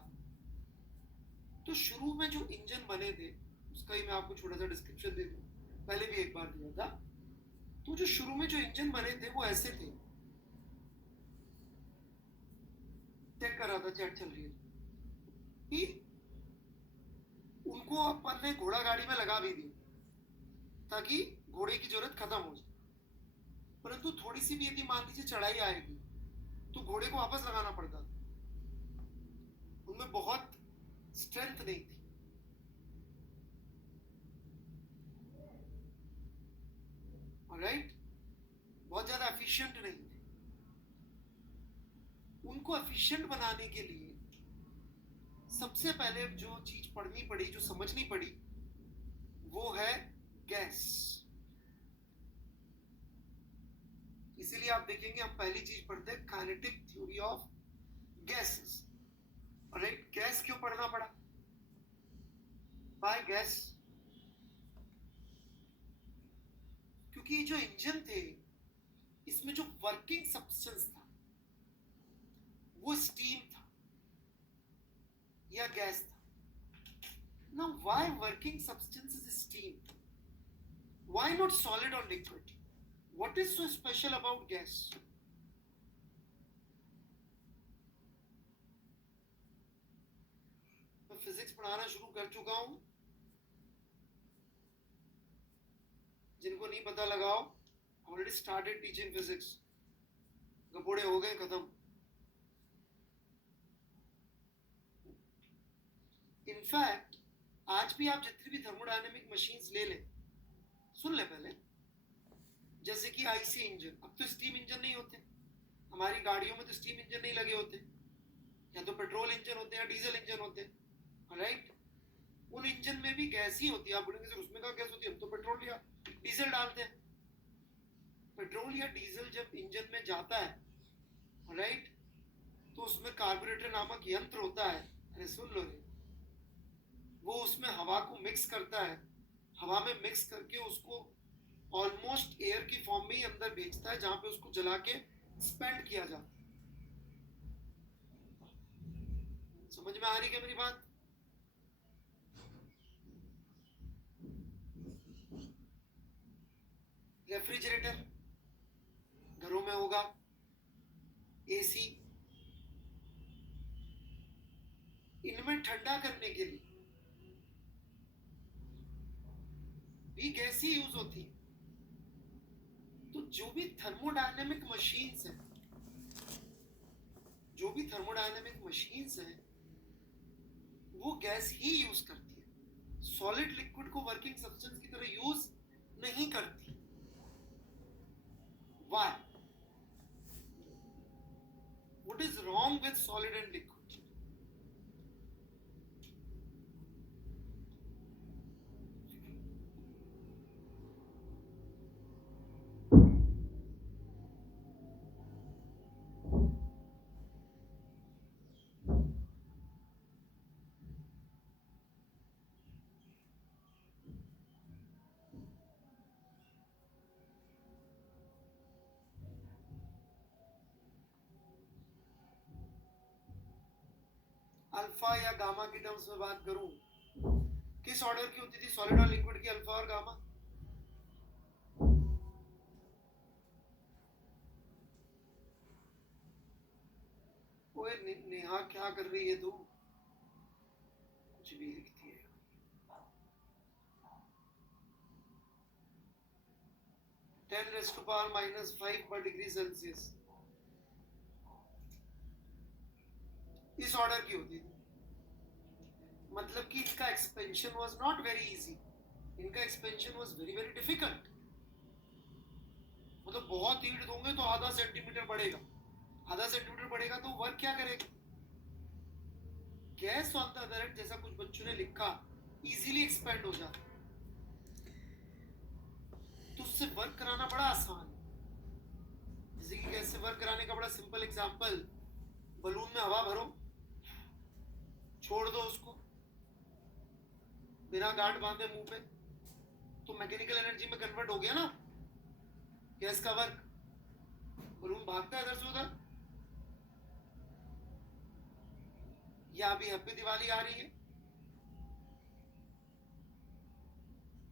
तो शुरू में जो इंजन बने थे उसका ही मैं आपको छोटा सा डिस्क्रिप्शन दे दूं. पहले भी एक बार दिया था. तो जो शुरू में जो इंजन बने थे वो ऐसे थे. चेक कर रहा था, चैट चल रही है कि उनको अपन ने घोड़ा गाड़ी में लगा भी दिया ताकि घोड़े की जरूरत खत्म हो जाए. परंतु थोड़ी सी भी यदि मान लीजिए चढ़ाई आएगी तो घोड़े को वापस लगाना पड़ता. उनमें बहुत स्ट्रेंथ नहीं थी. ऑलराइट, बहुत ज्यादा एफिशिएंट नहीं थे. उनको एफिशिएंट बनाने के लिए सबसे पहले जो चीज पढ़नी पड़ी, जो समझनी पड़ी, वो है गैस. इसीलिए आप देखेंगे हम पहली चीज पढ़ते हैं kinetic theory of gases. Alright, gas क्यों पढ़ना पड़ा? बाय गैस, क्योंकि जो इंजन थे इसमें जो वर्किंग सब्सटेंस था वो स्टीम था या गैस था. Now why working substance is steam? Why not solid और liquid? What is so special about gas? मैं फिजिक्स पढ़ाना शुरू कर चुका हूं. जिनको नहीं पता लगाओ, ऑलरेडी स्टार्टेड टीचिंग फिजिक्स. गपोड़े हो गए खत्म. इनफैक्ट आज भी आप जितनी भी थर्मोडायनेमिक मशीन्स ले लें, सुन ले पहले, जैसे कि आईसी इंजन. अब तो स्टीम इंजन नहीं होते हमारी गाड़ियों में, तो स्टीम इंजन नहीं लगे होते, या तो पेट्रोल इंजन होते हैं या डीजल इंजन होते हैं. राइट, उन इंजन में भी गैस ही होती है. आप बोलेंगे सर उसमें क्या गैस होती है? हम तो पेट्रोल या डीजल डालते हैं. पेट्रोल या डीजल जब इंजन में जाता है, राइट, तो उसमें कार्बोरेटर नामक यंत्र होता है. अरे सुन लो रे, वो उसमें हवा को मिक्स करता है. हवा में मिक्स करके उसको ऑलमोस्ट एयर की फॉर्म में ही अंदर भेजता है, जहां पे उसको जला के स्पेंड किया जाता है. समझ में आ रही क्या मेरी बात? रेफ्रिजरेटर घरों में होगा, एसी, इनमें ठंडा करने के लिए भी गैस ही यूज होती है. तो जो भी थर्मोडायनेमिक मशीन्स हैं, जो भी थर्मोडायनेमिक मशीन्स हैं, वो गैस ही यूज करती है. सॉलिड लिक्विड को वर्किंग सब्सटेंस की तरह यूज नहीं करती. Why? What is wrong with solid and liquid? Alpha या गामा की टर्म्स में बात करूं, किस ऑर्डर की होती थी सॉलिड और लिक्विड की अल्फा और गामा? ओए नेहा क्या कर रही है तू? कुछ भी लिखती है. 10⁻⁻5 पर डिग्री सेल्सियस इस ऑर्डर की होती थी. मतलब कि इनका expansion was not very easy. इनका expansion was very very difficult. मतलब बहुत हीट दोगे तो आधा सेंटीमीटर बढ़ेगा, आधा सेंटीमीटर बढ़ेगा तो वर्क क्या करेगा? Gas on the other hand, जैसा कुछ बच्चों ने लिखा, इजीली एक्सपेंड हो जाता, तो उससे वर्क कराना बड़ा आसान है। जैसे कि गैस से वर्क कराने का बड़ा सिंपल एग्जांपल, बलून में हवा भरो, छोड़ दो उसको बिना गांठ बांधे मुंह पे, तो मैकेनिकल एनर्जी में कन्वर्ट हो गया ना गैस का वर्क, बलून भागता है इधर से उधर। या अभी हैप्पी दिवाली आ रही है,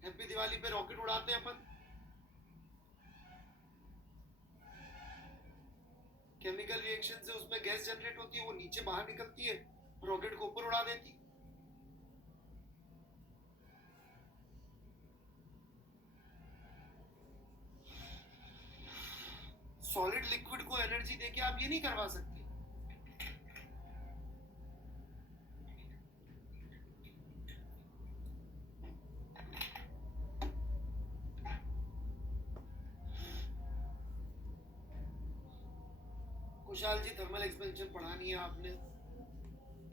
हैप्पी दिवाली पे रॉकेट उड़ाते हैं अपन, केमिकल रिएक्शन से उसमें गैस जनरेट होती है, वो नीचे बाहर निकलती है, रॉकेट को ऊपर उड़ा देती है। सॉलिड लिक्विड को एनर्जी देके आप ये नहीं करवा सकते। कुशाल जी, थर्मल एक्सपेंशन पढ़ानी है आपने,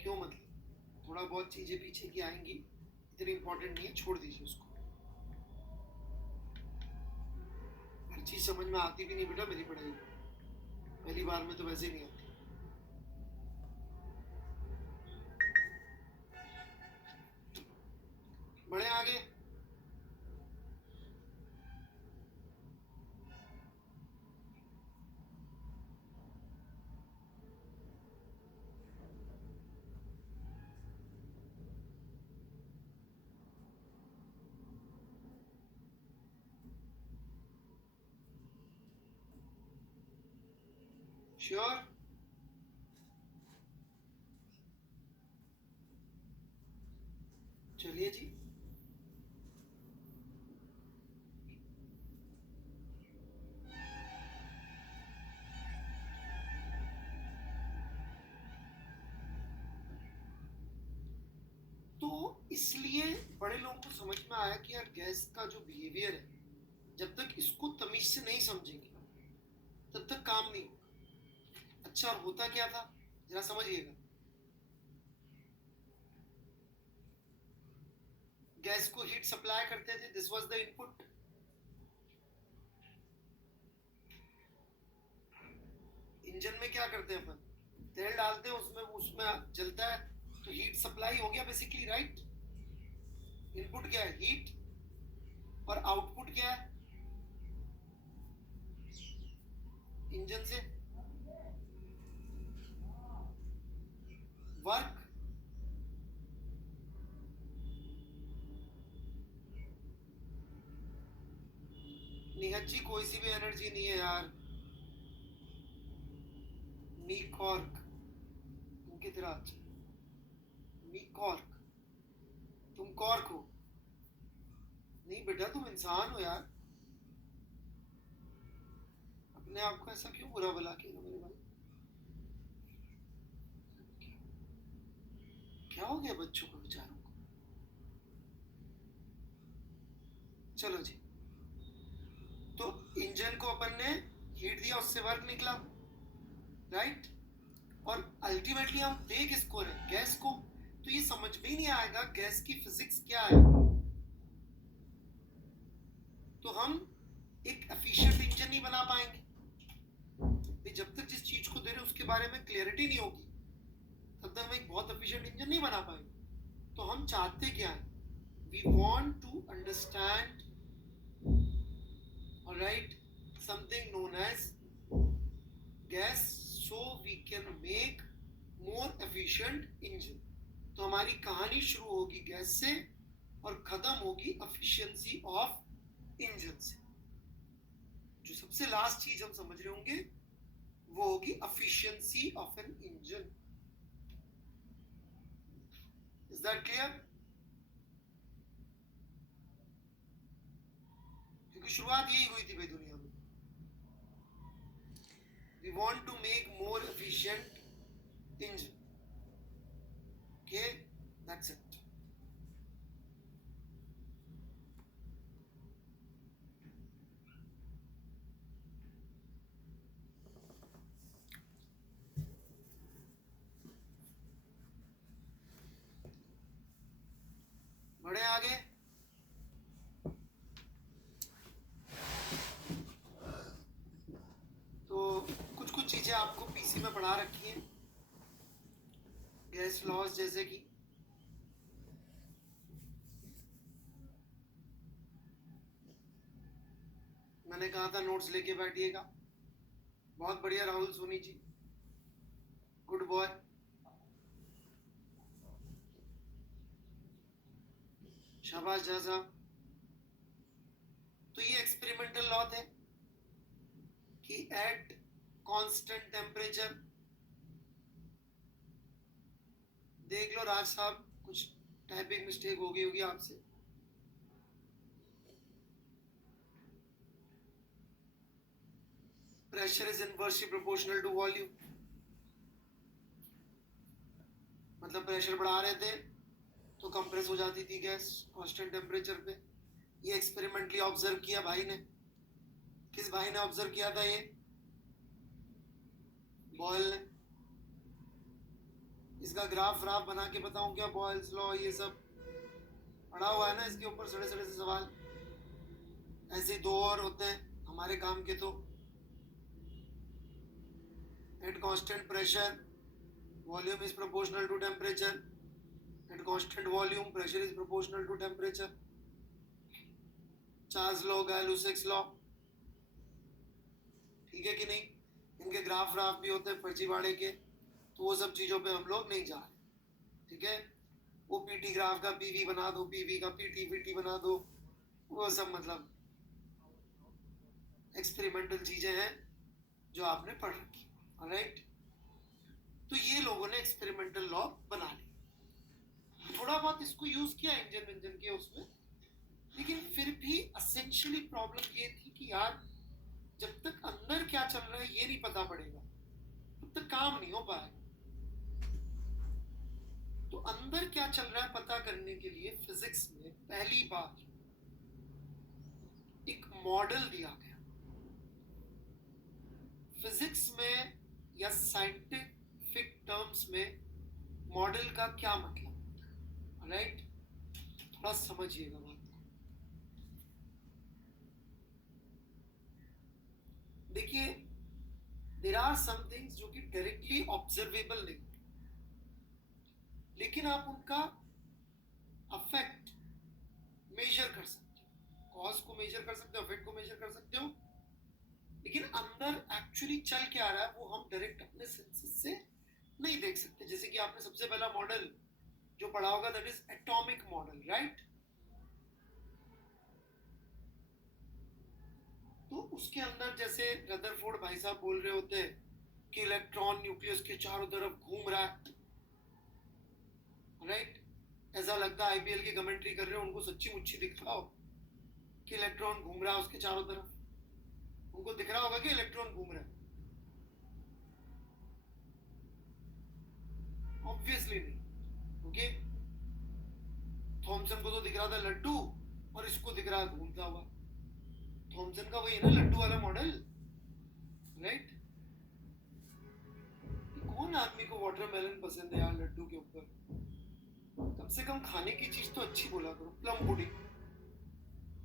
क्यों? मतलब थोड़ा बहुत चीजें पीछे की आएंगी, इतनी इंपॉर्टेंट नहीं है, छोड़ दीजिए उसको। हर चीज समझ में आती भी नहीं बेटा मेरी पढ़ाई, पहली बार में तो वैसे ही नहीं आती। बढ़े आगे। श्योर? चलिए जी। तो इसलिए बड़े लोगों को समझ में आया कि यार गैस का जो बिहेवियर है, जब तक इसको तमीज से नहीं समझेंगे तब तक काम नहीं होगा। अच्छा, और होता क्या था जरा समझिएगा। गैस को हीट सप्लाई करते थे, this was the input. Engine में क्या करते हैं अपन, तेल डालते हैं उसमें, उसमें जलता है तो हीट सप्लाई हो गया बेसिकली, राइट? इनपुट क्या है? हीट। और आउटपुट क्या है? इंजन से वर्क। निहत जी, कोई सी भी एनर्जी नहीं है यार। मी कॉर्क, तुम किधर आज? मी कॉर्क, तुम कॉर्क हो? नहीं बेटा, तुम इंसान हो यार। अपने आप को ऐसा क्यों बुरा भला किया मेरे भाई? क्या हो गया बच्चों को, बेचारों को? चलो जी, तो इंजन को अपन ने हीट दिया, उससे वर्क निकला, राइट? और अल्टीमेटली हम दे किसको रहे? गैस को। तो ये समझ में ही नहीं आएगा गैस की फिजिक्स क्या है, तो हम एक एफिशिएंट इंजन नहीं बना पाएंगे। जब तक जिस चीज को दे रहे हैं उसके बारे में क्लियरिटी नहीं होगी, तब तक हम एक बहुत एफिशिएंट इंजन नहीं बना पाएंगे। तो हम चाहते क्या है? We want to understand, alright, something known as gas, so we can make more efficient engine। तो हमारी कहानी शुरू होगी गैस से और खत्म होगी एफिशिएंसी ऑफ इंजन से। जो सबसे लास्ट चीज हम समझ रहे होंगे वो होगी efficiency of an engine. Is that clear? क्योंकि शुरुआत यही हुई थी भाई दुनिया में। We want to make more efficient engine. Okay, that's it. आगे? तो कुछ कुछ चीजें आपको पीसी में पढ़ा रखी हैं, गैस लॉस, जैसे कि मैंने कहा था नोट्स लेके बैठिएगा। बहुत बढ़िया राहुल सोनी जी, गुड बॉय। शाबाश झा साहब। तो ये एक्सपेरिमेंटल लॉ थे कि एट कांस्टेंट टेम्परेचर, देख लो राज साहब, कुछ टाइपिंग मिस्टेक हो गई होगी आपसे। Pressure is inversely proportional to volume, मतलब प्रेशर बढ़ा रहे थे तो कंप्रेस हो जाती थी गैस कांस्टेंट टेम्परेचर पे। ये एक्सपेरिमेंटली ऑब्जर्व किया भाई ने। किस भाई ने ऑब्जर्व किया था ये? बॉयल ने। इसका ग्राफ व्राफ बना के बताऊं क्या? बॉयल्स लॉ ये सब पढ़ा हुआ है ना, इसके ऊपर सड़े सड़े से सवाल। ऐसे दो और होते हैं हमारे काम के। तो at constant pressure volume is proportional to temperature, at constant volume pressure is proportional to temperature. Charles law, Gay Lussac's law, ठीक है कि नहीं? इनके ग्राफ व्राफ भी होते हैं फर्जीवाड़े के, तो वो सब चीजों पे हम लोग नहीं जा रहे, ठीक है? वो पीटी ग्राफ का पीवी बना दो, पीवी का पीटी पीटी बना दो, वो सब मतलब एक्सपेरिमेंटल चीजें हैं जो आपने पढ़ रखी, ऑलराइट? तो ये लोगों ने एक्सपेरिमेंटल लॉ बना ली, थोड़ा बहुत इसको यूज किया इंजन के उसमें, लेकिन फिर भी एसेंशियली प्रॉब्लम ये थी कि यार जब तक अंदर क्या चल रहा है ये नहीं पता पड़ेगा तब तक काम नहीं हो पाएगा। तो अंदर क्या चल रहा है पता करने के लिए फिजिक्स में पहली बार एक मॉडल दिया गया। फिजिक्स में या साइंटिफिक टर्म्स में मॉडल का क्या मतलब होता है, राइट? थोड़ा समझिएगा बात को। देखिए, देयर आर सम थिंग्स जो कि डायरेक्टली ऑब्जर्वेबल नहीं, लेकिन आप उनका अफेक्ट मेजर कर सकते हो, कॉज को मेजर कर सकते हो, अफेक्ट को मेजर कर सकते हो, लेकिन अंदर एक्चुअली चल क्या रहा है वो हम डायरेक्ट अपने सेंसेस से नहीं देख सकते। जैसे कि आपने सबसे पहला मॉडल जो पढ़ा होगा, that is atomic model, right? तो उसके अंदर जैसे रदरफोर्ड भाई साहब बोल रहे होते हैं कि इलेक्ट्रॉन न्यूक्लियस के चारों तरफ घूम रहा है, राइट? ऐसा लगता है आईपीएल की कमेंट्री कर रहे हो, उनको सच्ची मुच्ची दिख रहा हो कि इलेक्ट्रॉन घूम रहा है उसके चारों तरफ। उनको दिख रहा होगा कि इलेक्ट्रॉन घूम रहा है? ऑब्वियसली नहीं, ओके? थॉमसन को तो दिख रहा था लड्डू, और इसको दिख रहा है घूमता हुआ। थॉमसन का वही है ना, लड्डू वाला मॉडल, राइट? कौन आदमी को वाटरमेलन पसंद है यार लड्डू के ऊपर? कम से कम खाने की चीज तो अच्छी बोला करो। प्लम पुडिंग,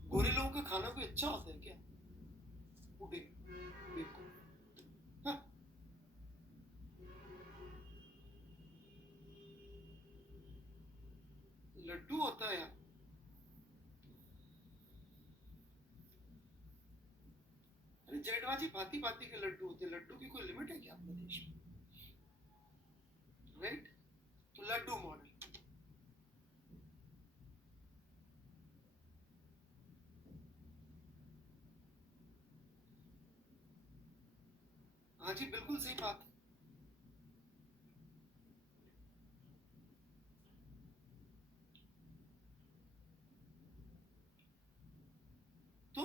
गोरे लोगों का खाना कोई अच्छा होता है क्या? पुडिंग, बिल्कुल। हाँ। लड्डू होता है यार। अरे जेठवाजी, भांति भांति के लड्डू होते हैं। लड्डू की कोई लिमिट है क्या अपने देश में, राइट? तो लड्डू मॉडल, हाँ जी बिल्कुल सही बात है। तो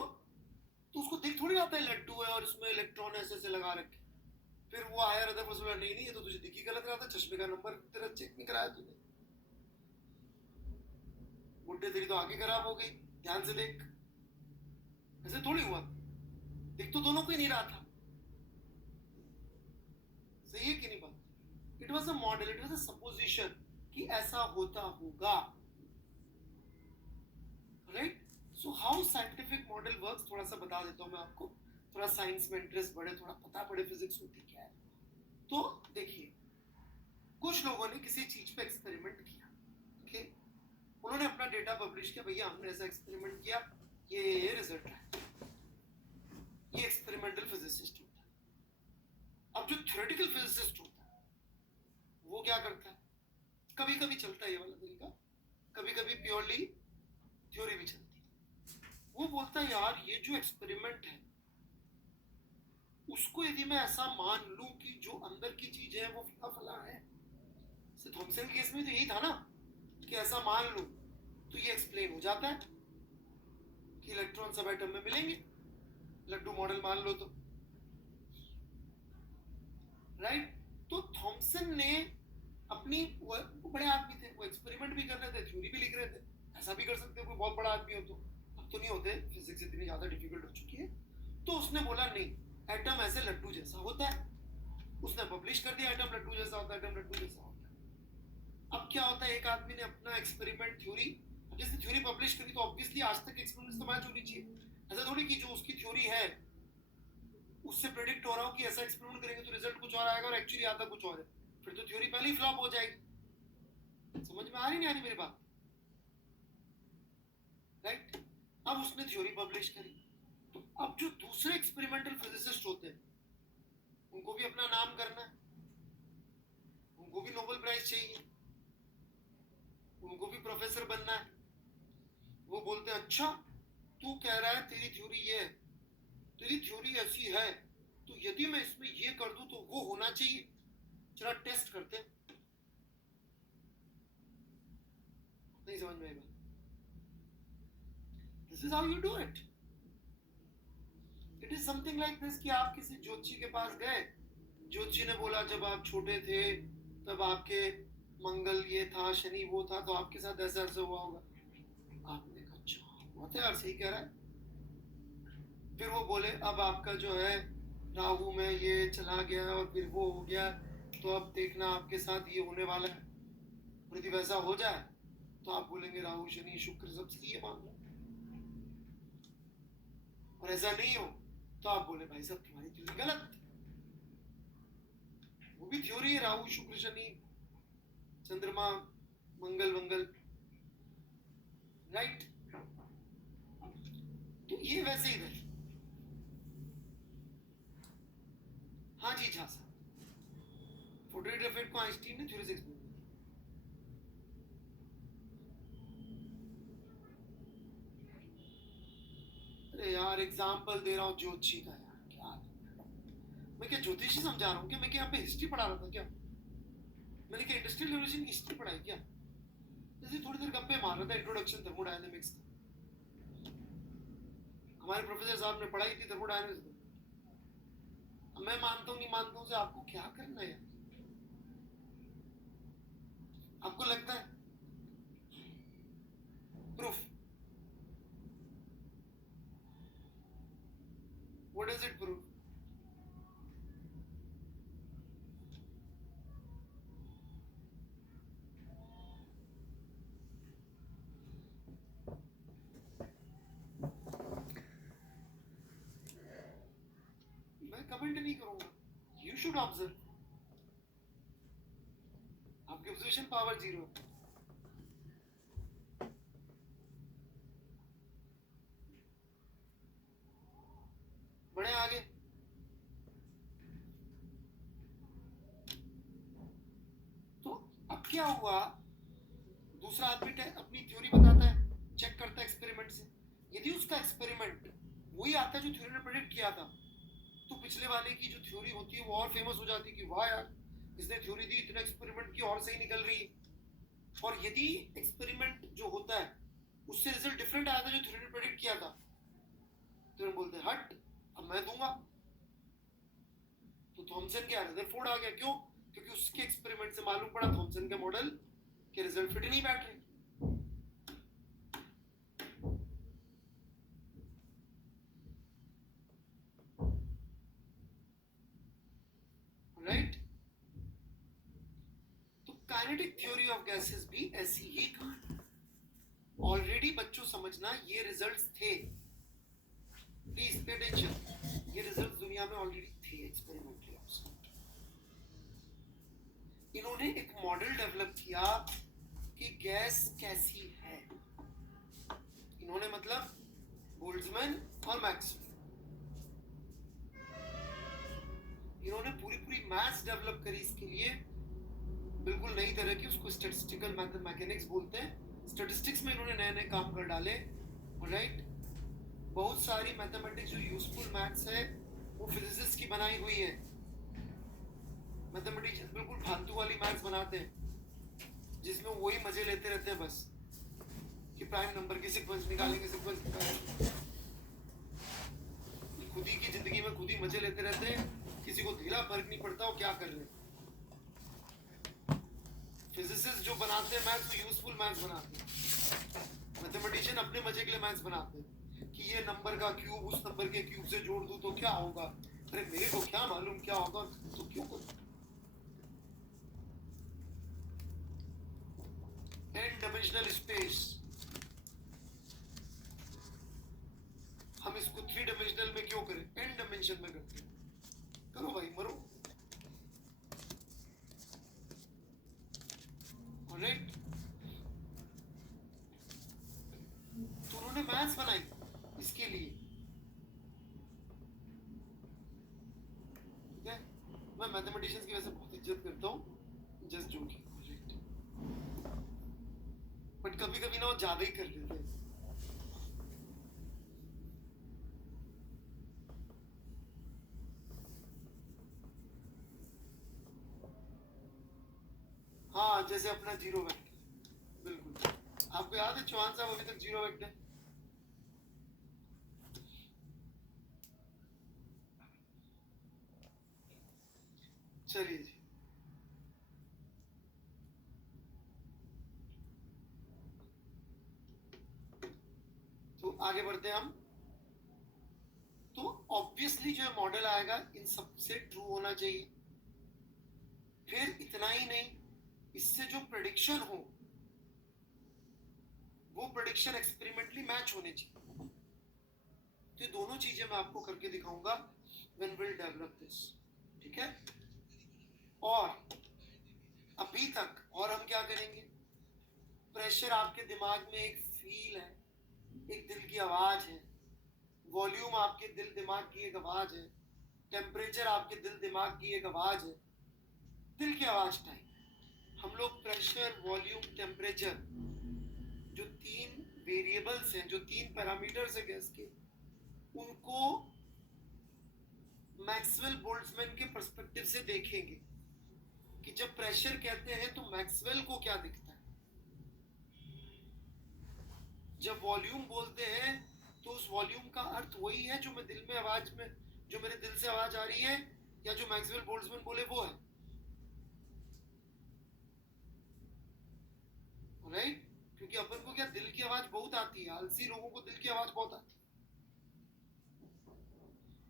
उसको देख थोड़ी आता है लड्डू है और इसमें इलेक्ट्रॉन ऐसे ऐसे लगा रखे। फिर वो आया रदर बोला नहीं नहीं, ये तो तुझे दिख ही गलत रहा था, चश्मे का नंबर तेरा चेक नहीं कराया तूने, बुड्ढे तेरी तो आंखें खराब हो गई, ध्यान से देख। ऐसे थोड़ी हुआ, दिख तो दोनों को ही नहीं रहा था। सही है कि नहीं बात? It was a model, it was a supposition कि ऐसा होता होगा। So how scientific model works थोड़ा सा बता देता हूँ मैं आपको, थोड़ा साइंस में इंटरेस्ट बढ़े, थोड़ा पता पड़े फिजिक्स होती क्या है। तो देखिए, कुछ लोगों ने किसी चीज पे एक्सपेरिमेंट किया, ओके, उन्होंने अपना डेटा पब्लिश किया, भैया हमने ऐसा एक्सपेरिमेंट किया, ये रिजल्ट है, ये एक्सपेरिमेंटल फिजिसिस्ट होता है। अब जो थ्योरेटिकल फिजिसिस्ट होता है वो क्या करता है, कभी कभी चलता है ये वाला तरीका, कभी कभी प्योरली थ्योरी भी चलती है। वो बोलता है यार ये जो एक्सपेरिमेंट है उसको यदि मैं ऐसा मान लूं कि जो अंदर की चीजें हैं वो फला फला है, थॉमसन के केस में तो यही था ना कि ऐसा मान लूं तो ये एक्सप्लेन हो जाता है कि इलेक्ट्रॉन सब एटम में मिलेंगे, लड्डू मॉडल मान लो तो, राइट। तो थॉमसन ने अपनी, वो बड़े आदमी थे, वो एक्सपेरिमेंट भी कर रहे थे, थ्योरी भी लिख रहे थे, ऐसा भी कर सकते हो कोई बहुत बड़ा आदमी हो तो, अब तो नहीं होते, फिजिक्स इतनी ज्यादा डिफिकल्ट हो चुकी है। तो उसने बोला नहीं, एटम ऐसे लड्डू जैसा होता है, उसने पब्लिश कर दिया एटम लड्डू जैसा होता है, एटम लड्डू जैसा होता है। अब क्या होता है, एक आदमी ने अपना एक्सपेरिमेंट थ्योरी, जिसने थ्योरी पब्लिश करी तो ऑब्वियसली आज तक एक्सपेरिमेंट तो मैच होनी चाहिए, ऐसा थोड़ी कि जो उसकी थ्योरी है उससे प्रेडिक्ट हो रहा हो कि ऐसा एक्सपेरिमेंट करेंगे तो रिजल्ट कुछ और आएगा और एक्चुअली आता कुछ और है, फिर तो थ्योरी पहले ही फ्लॉप हो जाएगी। समझ में आ रही नहीं आ रही मेरी बात, राइट। अब उसने थ्योरी पब्लिश करी, तो अब जो दूसरे एक्सपेरिमेंटल फिजिसिस्ट होते हैं उनको भी अपना नाम करना है, उनको भी नोबेल प्राइज चाहिए, उनको भी प्रोफेसर बनना है। वो बोलते हैं अच्छा तू कह रहा है तेरी थ्योरी ये है, तेरी थ्योरी ऐसी है, तो यदि मैं इसमें ये कर दूं तो वो होना चाहिए, चला टेस्ट करते हैं। नहीं समझ में आएगा, this is how you do it. It is something like this कि आप किसी ज्योतिषी के पास गए, ज्योतिषी ने बोला जब आप छोटे थे तब आपके मंगल ये था, शनि वो था, तो आपके साथ ऐसा ऐसा हुआ होगा। आपने कहा अच्छा बहुत है यार, सही कह रहा है। फिर वो बोले अब आपका जो है राहु में ये चला गया और फिर वो हो गया, तो अब देखना आपके साथ ये होने वाला है, और यदि वैसा हो जाए तो आप बोलेंगे राहु शनि शुक्र सब सही है मान लो, और ऐसा नहीं हो तो आप बोले भाई साहब तुम्हारी थ्योरी गलत, वो भी थ्योरी है, राहु शुक्र शनि चंद्रमा मंगल मंगल, राइट। तो ये वैसे ही है। हाँ जी झा साहब, फोटोइड इफेक्ट को आइंस्टीन ने थ्योरी से एक्सप्लेन किया। अरे यार एग्जाम्पल दे रहा हूँ ज्योतिषी का, यार क्या मैं क्या ज्योतिषी समझा रहा हूँ क्या, मैं क्या यहाँ पे हिस्ट्री पढ़ा रहा था क्या, मैंने क्या इंडस्ट्रियल रेवोल्यूशन की हिस्ट्री पढ़ाई क्या, जैसे थोड़ी देर गप्पे मार रहा था इंट्रोडक्शन थर्मोडायनेमिक्स का, हमारे प्रोफेसर साहब ने पढ़ाई थी थर्मोडायनेमिक्स। मैं मानता हूँ नहीं मानता हूँ से आपको क्या करना है, आपको लगता है proof, what does it prove, मैं कमेंट नहीं करूंगा, यू शुड ऑब्जर्व, आपकी ऑब्जर्वेशन पावर 0 है। बड़े आगे, तो अब क्या हुआ, दूसरा आदमी अपनी थ्योरी बताता है, चेक करता है एक्सपेरिमेंट से, यदि उसका एक्सपेरिमेंट वही आता है जो थ्योरी ने प्रेडिक्ट किया था, तो पिछले वाले की जो थ्योरी होती है वो और फेमस हो जाती है कि वाह यार इसने थ्योरी दी, इतने एक्सपेरिमेंट की और सही निकल रही है। और यदि एक्सपेरिमेंट जो होता है उससे रिजल्ट डिफरेंट आया था जो थ्योरी ने प्रेडिक्ट किया था, तो हम बोलते हैं हट अब मैं दूंगा, तो थॉमसन के रदरफोर्ड आ गया, क्यों, क्योंकि उसके एक्सपेरिमेंट से मालूम पड़ा थॉमसन के मॉडल के रिजल्ट फिट नहीं बैठ रहे, राइट। तो काइनेटिक थ्योरी ऑफ गैसेस भी ऐसी ही कहानी, ऑलरेडी बच्चों समझना, ये रिजल्ट्स थे, प्लीज पे अटेंशन, ये रिजल्ट्स दुनिया में ऑलरेडी थे एक्सपेरिमेंटली ऑब्जर्व्ड। इन्होंने एक मॉडल डेवलप किया कि गैस कैसी है, इन्होंने मतलब बोल्ट्जमैन और मैक्सवेल, इन्होंने पूरी मैथ्स डेवलप करी इसके लिए, बिल्कुल नई तरह की, उसको स्टैटिस्टिकल मैकेनिक्स बोलते हैं। स्टैटिस्टिक्स में इन्होंने नए नए काम कर डाले, राइट। बहुत सारी मैथमेटिक्स जो यूजफुल मैथ्स है वो फिजिसिस्ट की बनाई हुई है। मैथमेटिशियंस बिल्कुल फालतू वाली मैथ्स बनाते हैं जिसमें वही मजे लेते रहते हैं बस, कि प्राइम नंबर की सीक्वेंस निकालेंगे, सीक्वेंस खुद ही की जिंदगी में खुद ही मजे लेते रहते हैं, किसी को ढीला फर्क नहीं पड़ता वो क्या कर रहे हैं। फिजिसिस्ट जो बनाते हैं मैथ्स, वो यूजफुल मैथ्स बनाते हैं। मैथमेटिशियन अपने मजे के लिए मैथ्स बनाते हैं कि ये नंबर का क्यूब उस नंबर के क्यूब से जोड़ दूं तो क्या होगा, अरे मेरे को क्या मालूम क्या होगा, तो क्यों करूं। n डायमेंशनल स्पेस, हम इसको 3 डायमेंशनल में क्यों करें, n डायमेंशन में करते हैं, करो भाई मरो, ऑलराइट। तो उन्होंने मैथ्स बनाई इसके लिए, ठीक है। मैं मैथमेटिशियंस की वैसे बहुत इज्जत करता हूँ, जस्ट जोकिंग, बट कभी कभी ना वो ज्यादा ही कर देते हैं। हाँ, जैसे अपना जीरो वेक्टर, बिल्कुल। आपको याद है चौहान साहब अभी तक जीरो वेक्टर, चलिए जी। तो आगे बढ़ते हैं हम। तो ऑब्वियसली जो मॉडल आएगा इन सबसे ट्रू होना चाहिए। फिर इतना ही नहीं, इससे जो प्रेडिक्शन हो वो प्रेडिक्शन एक्सपेरिमेंटली मैच होने चाहिए। तो दोनों चीजें मैं आपको करके दिखाऊंगा व्हेन विल डेवलप दिस, ठीक है। और अभी तक और हम क्या करेंगे, प्रेशर आपके दिमाग में एक फील है, एक दिल की आवाज है, वॉल्यूम आपके दिल दिमाग की एक आवाज है, टेम्परेचर आपके दिल दिमाग की एक आवाज है, दिल की आवाज टाइप। हम लोग प्रेशर, वॉल्यूम, टेम्परेचर, जो 3 वेरिएबल्स हैं, जो 3 पैरामीटर्स है गैस के, उनको मैक्सवेल बोल्ट्जमैन के पर्सपेक्टिव से देखेंगे कि जब प्रेशर कहते हैं तो मैक्सवेल को क्या दिखता है, जब वॉल्यूम बोलते हैं तो उस वॉल्यूम का अर्थ वही है जो मैं दिल में आवाज में, जो मेरे दिल से आवाज आ रही है, या जो मैक्सवेल बोल्ट्जमैन बोले वो है, राइट। क्योंकि अपन को क्या दिल की आवाज बहुत आती है, आलसी लोगों को दिल की आवाज बहुत आती है,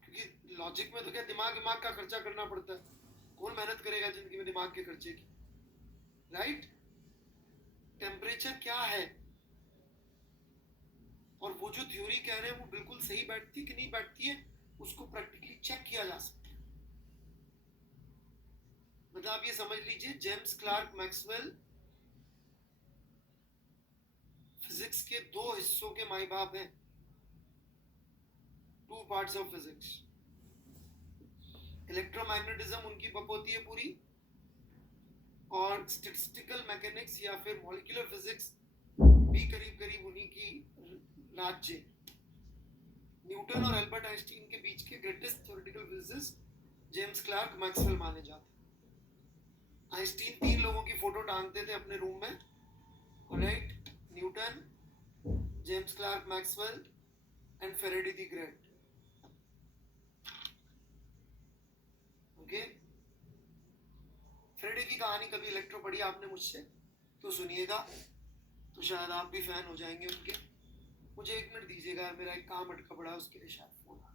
क्योंकि लॉजिक में तो क्या दिमाग का खर्चा करना पड़ता है, कौन मेहनत करेगा जिंदगी में दिमाग के खर्चे की, राइट। टेम्परेचर क्या है, और वो जो थ्योरी कह रहे हैं वो बिल्कुल सही बैठती है कि नहीं बैठती है, उसको प्रैक्टिकली चेक किया जा सकता है। मतलब आप ये समझ लीजिए, जेम्स क्लार्क मैक्सवेल फिजिक्स के 2 हिस्सों के माई बाप हैं, 2 पार्ट्स ऑफ फिजिक्स। इलेक्ट्रोमैग्नेटिज्म उनकी बपोती है पूरी, और स्टैटिस्टिकल मैकेनिक्स या फिर मॉलिक्यूलर फिजिक्स भी करीब करीब उन्हीं की राज्य। न्यूटन और एल्बर्ट आइंस्टीन के बीच के greatest theoretical physicist James Clerk Maxwell माने जाते हैं। आइंस्टीन 3 लोगों की फोटो टांगते थे अपने रूम में, right. Newton, James Clerk Maxwell and Faraday the great, okay. Faraday की कहानी कभी इलेक्ट्रो पढ़ी आपने मुझसे तो सुनिएगा, तो शायद आप भी फैन हो जाएंगे उनके। मुझे 1 मिनट दीजिएगा, मेरा एक काम अटका पड़ा है, उसके लिए शायद फोन आ।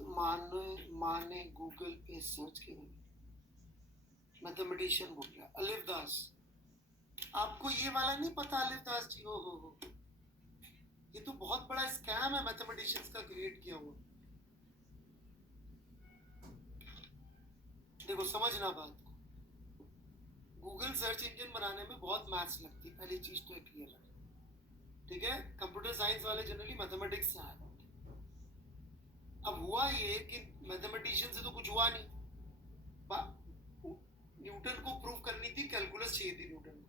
माने गूगल पे सर्च किया, मैथमेटिशियन बोल रहा है अलिफ दास। आपको ये वाला नहीं पता अलिफ दास जी? हो, ये तो बहुत बड़ा स्कैम है मैथमेटिशियंस का क्रिएट किया हुआ। देखो समझना बात को, गूगल सर्च इंजन बनाने में बहुत मैथ्स लगती है, पहली चीज तो क्लियर है, ठीक है? कंप्यूटर साइंस वाले जनरली मैथमेटिक्स से आए होते हैं। अब हुआ ये कि मैथमेटिशियन से तो कुछ हुआ नहीं, न्यूटन को प्रूव करनी थी, कैलकुलस चाहिए थी न्यूटन को,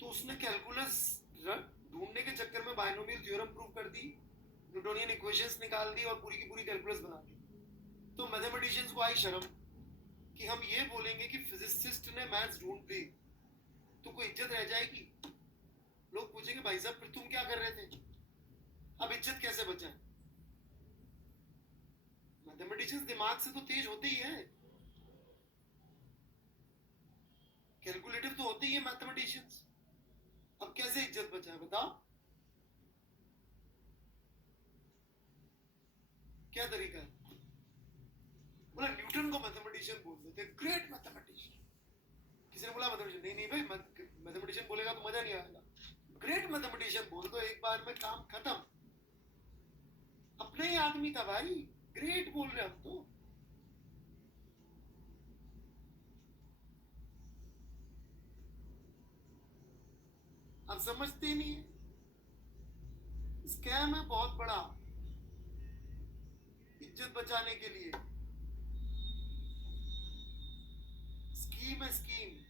तो उसने कैलकुलस ढूंढने के चक्कर में बाइनोमियल थ्योरम प्रूव कर दी, न्यूटोनियन इक्वेशंस निकाल दी और पूरी की पूरी कैलकुलस बना दी। तो मैथमेटिशियंस को आई शर्म कि हम ये बोलेंगे कि फिजिसिस्ट ने मैथ्स ढूंढ दी, तो कोई इज्जत रह जाएगी? लोग पूछेंगे भाई साहब फिर तुम क्या कर रहे थे? अब इज्जत कैसे बचाए? मैथमेटिशियंस दिमाग से तो तेज होते ही है, कैलकुलेटिव तो होते ही है मैथमेटिशियंस। अब कैसे इज्जत बचाए बताओ? क्या तरीका है? बोला न्यूटन को मैथमेटिशियन बोल देते, ग्रेट मैथमेटिशियन। किसी ने बोला मैथमेटिशियन, नहीं भाई, मैथमेटिशियन बोलेगा तो मजा नहीं आएगा, ग्रेट मैथमेटिशियन बोल दो, एक बार में काम खत्म। अपने ही आदमी था भाई, ग्रेट बोल रहे हम तो। आप समझते ही नहीं है, स्कैम है बहुत बड़ा, इज्जत बचाने के लिए स्कीम है, scheme.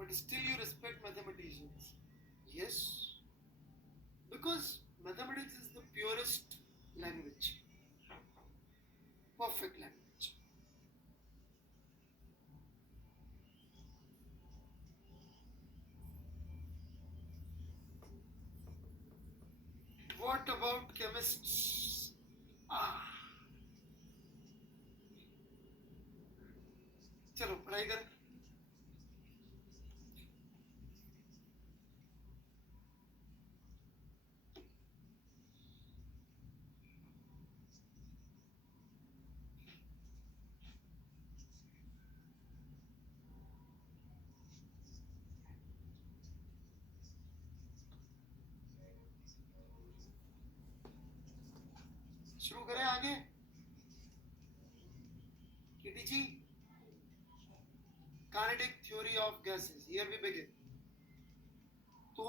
But still you respect mathematicians. Yes, because mathematics is the purest language, perfect language. What about chemists? चलो पढ़ाई करें। शुरू करें आगे। Kitty ji, kinetic theory of gases, here we begin. तो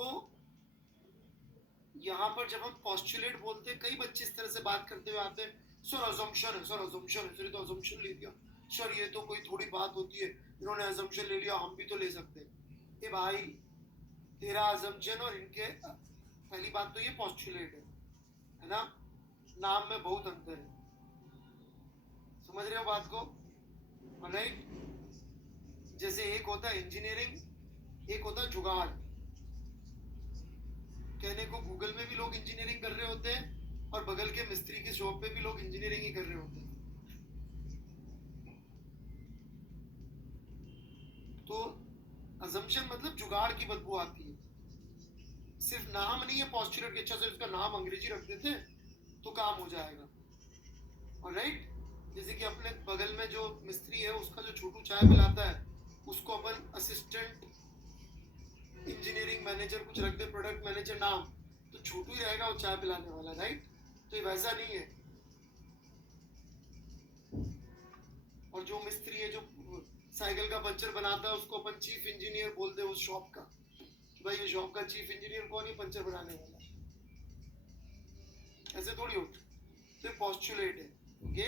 यहाँ पर जब हम postulate बोलते हैं, कई बच्चे इस तरह से बात करते हुए आते हैं, सर assumption है, सर assumption है, सर तो assumption ले लिया, सर ये तो कोई थोड़ी बात होती है, इन्होंने assumption ले लिया, हम भी तो ले सकते हैं। ए भाई, तेरा assumption और इनके, पहली बात तो ये postulate है ना? नाम में बहुत अंतर है, समझ रहे हो बात को? राइट? जैसे एक होता है इंजीनियरिंग, एक होता है जुगाड़। कहने को गूगल में भी लोग इंजीनियरिंग कर रहे होते हैं और बगल के मिस्त्री की शॉप पे भी लोग इंजीनियरिंग ही कर रहे होते हैं। तो assumption मतलब जुगाड़ की बदबू आती है। सिर्फ नाम नहीं है postulate के, अच्छा सर इसका नाम अंग्रेजी रख देते तो काम हो जाएगा। और राइट, जैसे कि अपने बगल में जो मिस्त्री है, उसका जो छोटू चाय पिलाता है, उसको अपन असिस्टेंट इंजीनियरिंग मैनेजर कुछ रख दे, प्रोडक्ट मैनेजर नाम, तो छोटू ही रहेगा वो चाय पिलाने वाला, राइट? तो ये वैसा नहीं है। और जो मिस्त्री है जो साइकिल का पंचर बनाता है, उसको अपन चीफ इंजीनियर बोल दे उस शॉप का, भाई ये शॉप का चीफ इंजीनियर कौन है? पंचर बनाने वाला। ऐसे थोड़ी होता, तो पोस्टुलेट है ये।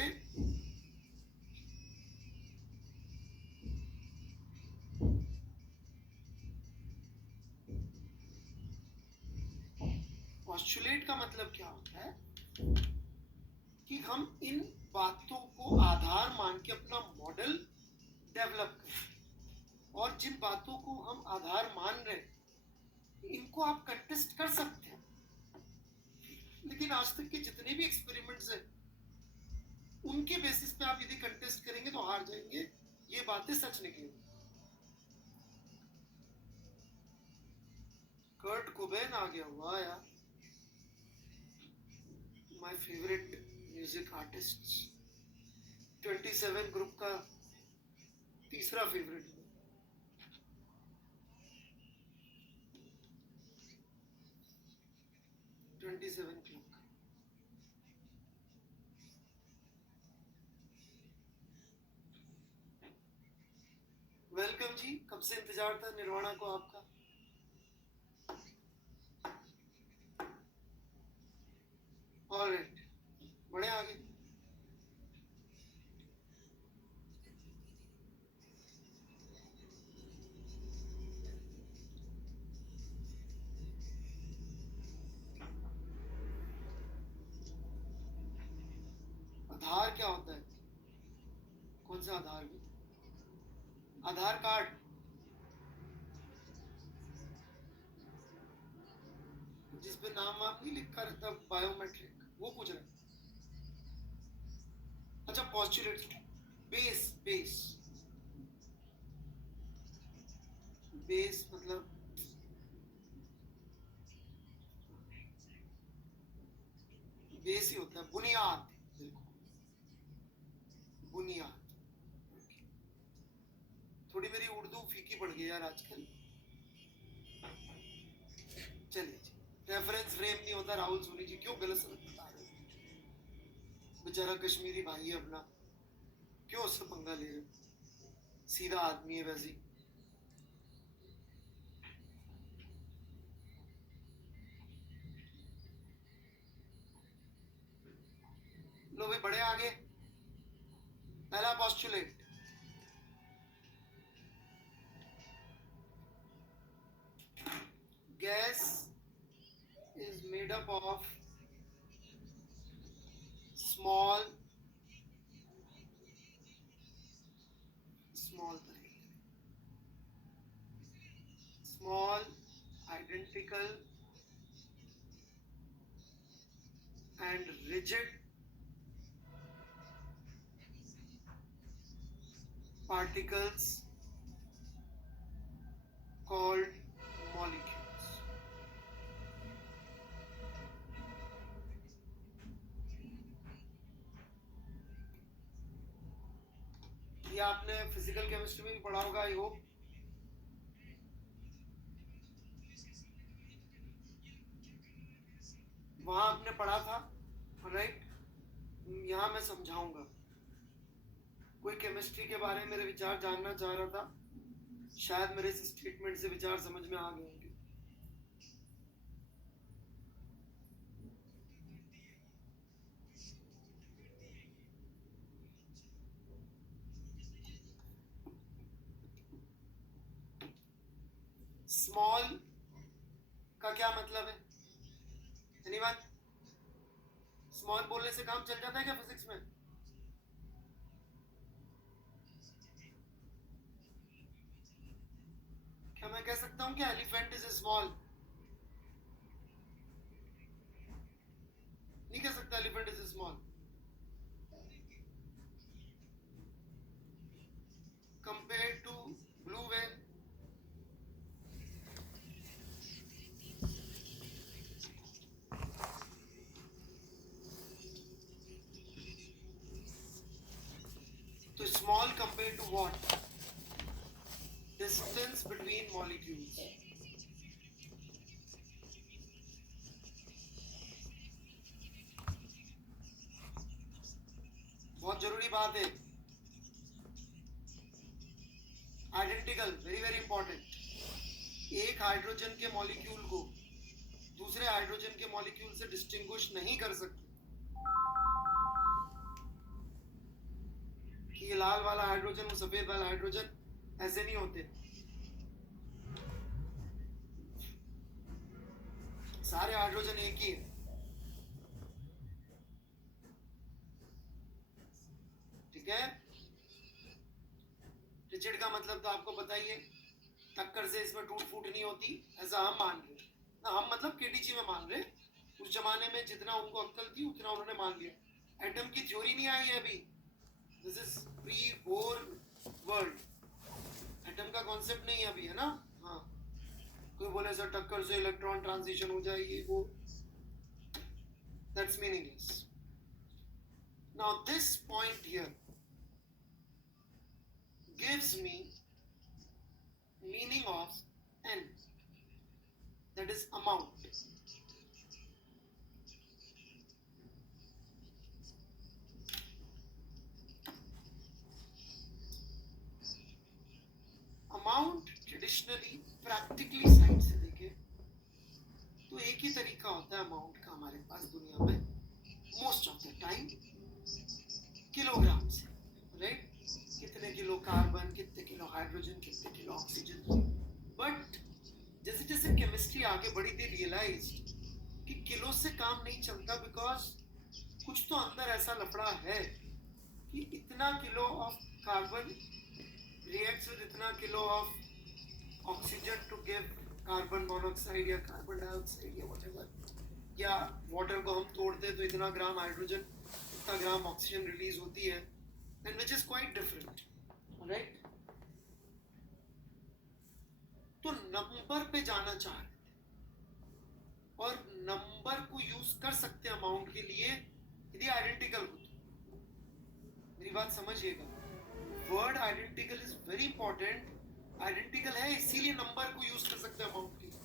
पोस्टुलेट का मतलब क्या होता है कि हम इन बातों को आधार मान के अपना मॉडल डेवलप करें, और जिन बातों को हम आधार मान रहे हैं इनको आप कंटेस्ट कर सकते हैं, लेकिन आज तक के जितने भी एक्सपेरिमेंट्स हैं उनके बेसिस पे आप यदि कंटेस्ट करेंगे तो हार जाएंगे, ये बातें सच निकलेंगी। कुबेन आ गया, वाह यार, my favourite music artist, 27 group का तीसरा फेवरेट। 27 क्लब का। वेलकम जी, कब से इंतजार था निर्वाणा को आपका। ऑलराइट, बढ़े आगे। आधार क्या होता है? कौन सा आधार भी? आधार कार्ड, जिसपे नाम वाम नहीं लिखा रहता, बायोमेट्रिक, वो पूछ रहे हैं। अच्छा, पॉस्टुलेट, बेस, बेस, बेस मतलब बेस ही होता है, बुनियाद, बिल्कुल बुनियाद। थोड़ी मेरी उर्दू फीकी पड़ गई यार आजकल। चलिए जी, रेफरेंस फ्रेम नहीं होता, राहुल सोनी जी क्यों गलत सलत बता रहे हैं? बेचारा कश्मीरी भाई है अपना, क्यों उससे पंगा ले रहे हो? सीधा आदमी है वैसे ही। लो भाई, बड़े आगे। पहला postulate, gas is made up of small identical and rigid particles called molecules. ये आपने फिजिकल केमिस्ट्री में भी पढ़ा होगा, आई होप। वहां आपने पढ़ा था, राइट? यहाँ मैं समझाऊंगा। कोई केमिस्ट्री के बारे में मेरे विचार जानना चाह रहा था, शायद मेरे इस स्टेटमेंट से विचार समझ में आ गए होंगे। स्मॉल का क्या मतलब है? एनीवन? स्मॉल बोलने से काम चल जाता है क्या फिजिक्स में? क्या मैं कह सकता हूँ क्या एलिफेंट इज स्मॉल? नहीं कह सकता elephant is small. Compare to blue whale, तो small compare to what? Distance between molecules. बहुत जरूरी बात है, आइडेंटिकल, वेरी वेरी इंपॉर्टेंट। एक हाइड्रोजन के मॉलिक्यूल को दूसरे हाइड्रोजन के मॉलिक्यूल से डिस्टिंग्विश नहीं कर सकते कि ये लाल वाला हाइड्रोजन वो सफेद वाला हाइड्रोजन, ऐसे नहीं होते। सारे हाइड्रोजन एक ही है, ठीक है? रिजिड का मतलब तो आपको पता ही है, टक्कर से इसमें टूट फूट नहीं होती, ऐसा हम मान रहे ना। हम मतलब केटीजी में मान रहे, उस जमाने में जितना उनको अक्ल थी उतना उन्होंने मान लिया। एटम की थ्योरी नहीं आई है अभी, this is pre bore world. Atom का कॉन्सेप्ट नहीं है अभी, है ना? हाँ, कोई बोले सर टक्कर से इलेक्ट्रॉन ट्रांजिशन हो जाएगी, वो that's meaningless. Now this point here gives me meaning of n, that is amount. Amount traditionally practically side से देखे तो एक ही तरीका होता है अमाउंट का हमारे पास दुनिया में, most of the time kilogram से, राइट? कितने किलो कार्बन, कितने किलो हाइड्रोजन, कितने किलो ऑक्सीजन. बट जैसे जैसे केमिस्ट्री आगे बढ़ी थी रियलाइज कि किलो से काम नहीं चलता, बिकॉज कुछ तो अंदर ऐसा लफड़ा है कि इतना kilo of carbon reacts with इतना kilo of oxygen to give carbon monoxide या कार्बन डाइऑक्साइड या व्हाटएवर, या वाटर को हम तोड़ते तो इतना ग्राम हाइड्रोजन, इतना ग्राम ऑक्सीजन रिलीज होती है, and which is quite different, right? तो नंबर पे जाना चाह रहे थे, और नंबर को यूज कर सकते हैं अमाउंट के लिए यदि आइडेंटिकल हो तो. मेरी बात समझिएगा, word identical is very important. Identical है इसीलिए नंबर को यूज कर सकते हैं अमाउंट के लिए.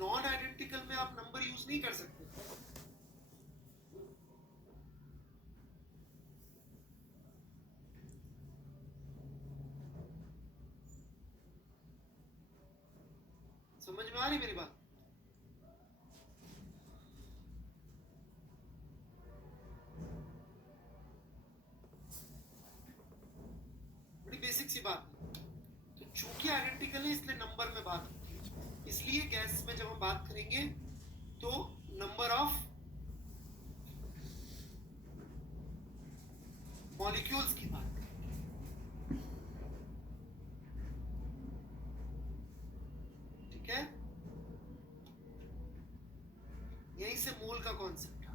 नॉन आइडेंटिकल में आप नंबर यूज नहीं कर सकते. समझ में आ रही मेरी बात? बड़ी बेसिक सी बात है. तो चूंकि आइडेंटिकल है इसलिए नंबर में बात होती है. इसलिए गैस में जब हम बात करेंगे तो नंबर ऑफ मॉलिक्यूल्स की बात करेंगे, ठीक है? यहीं से मोल का कॉन्सेप्ट है.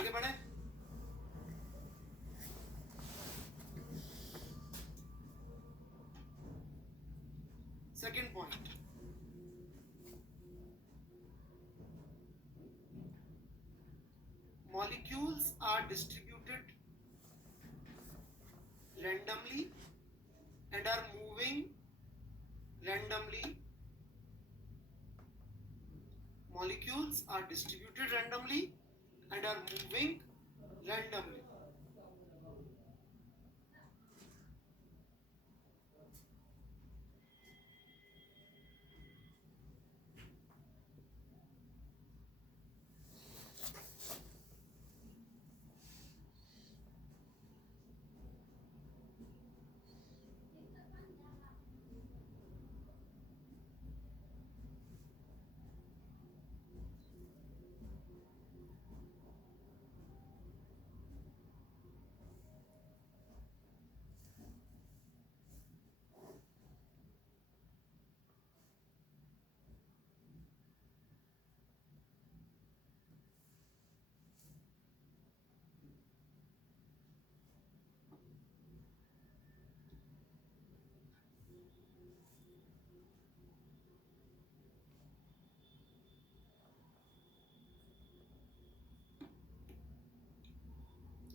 आगे बढ़े. Second point, molecules are distributed randomly and are moving randomly. Molecules are distributed randomly and are moving randomly.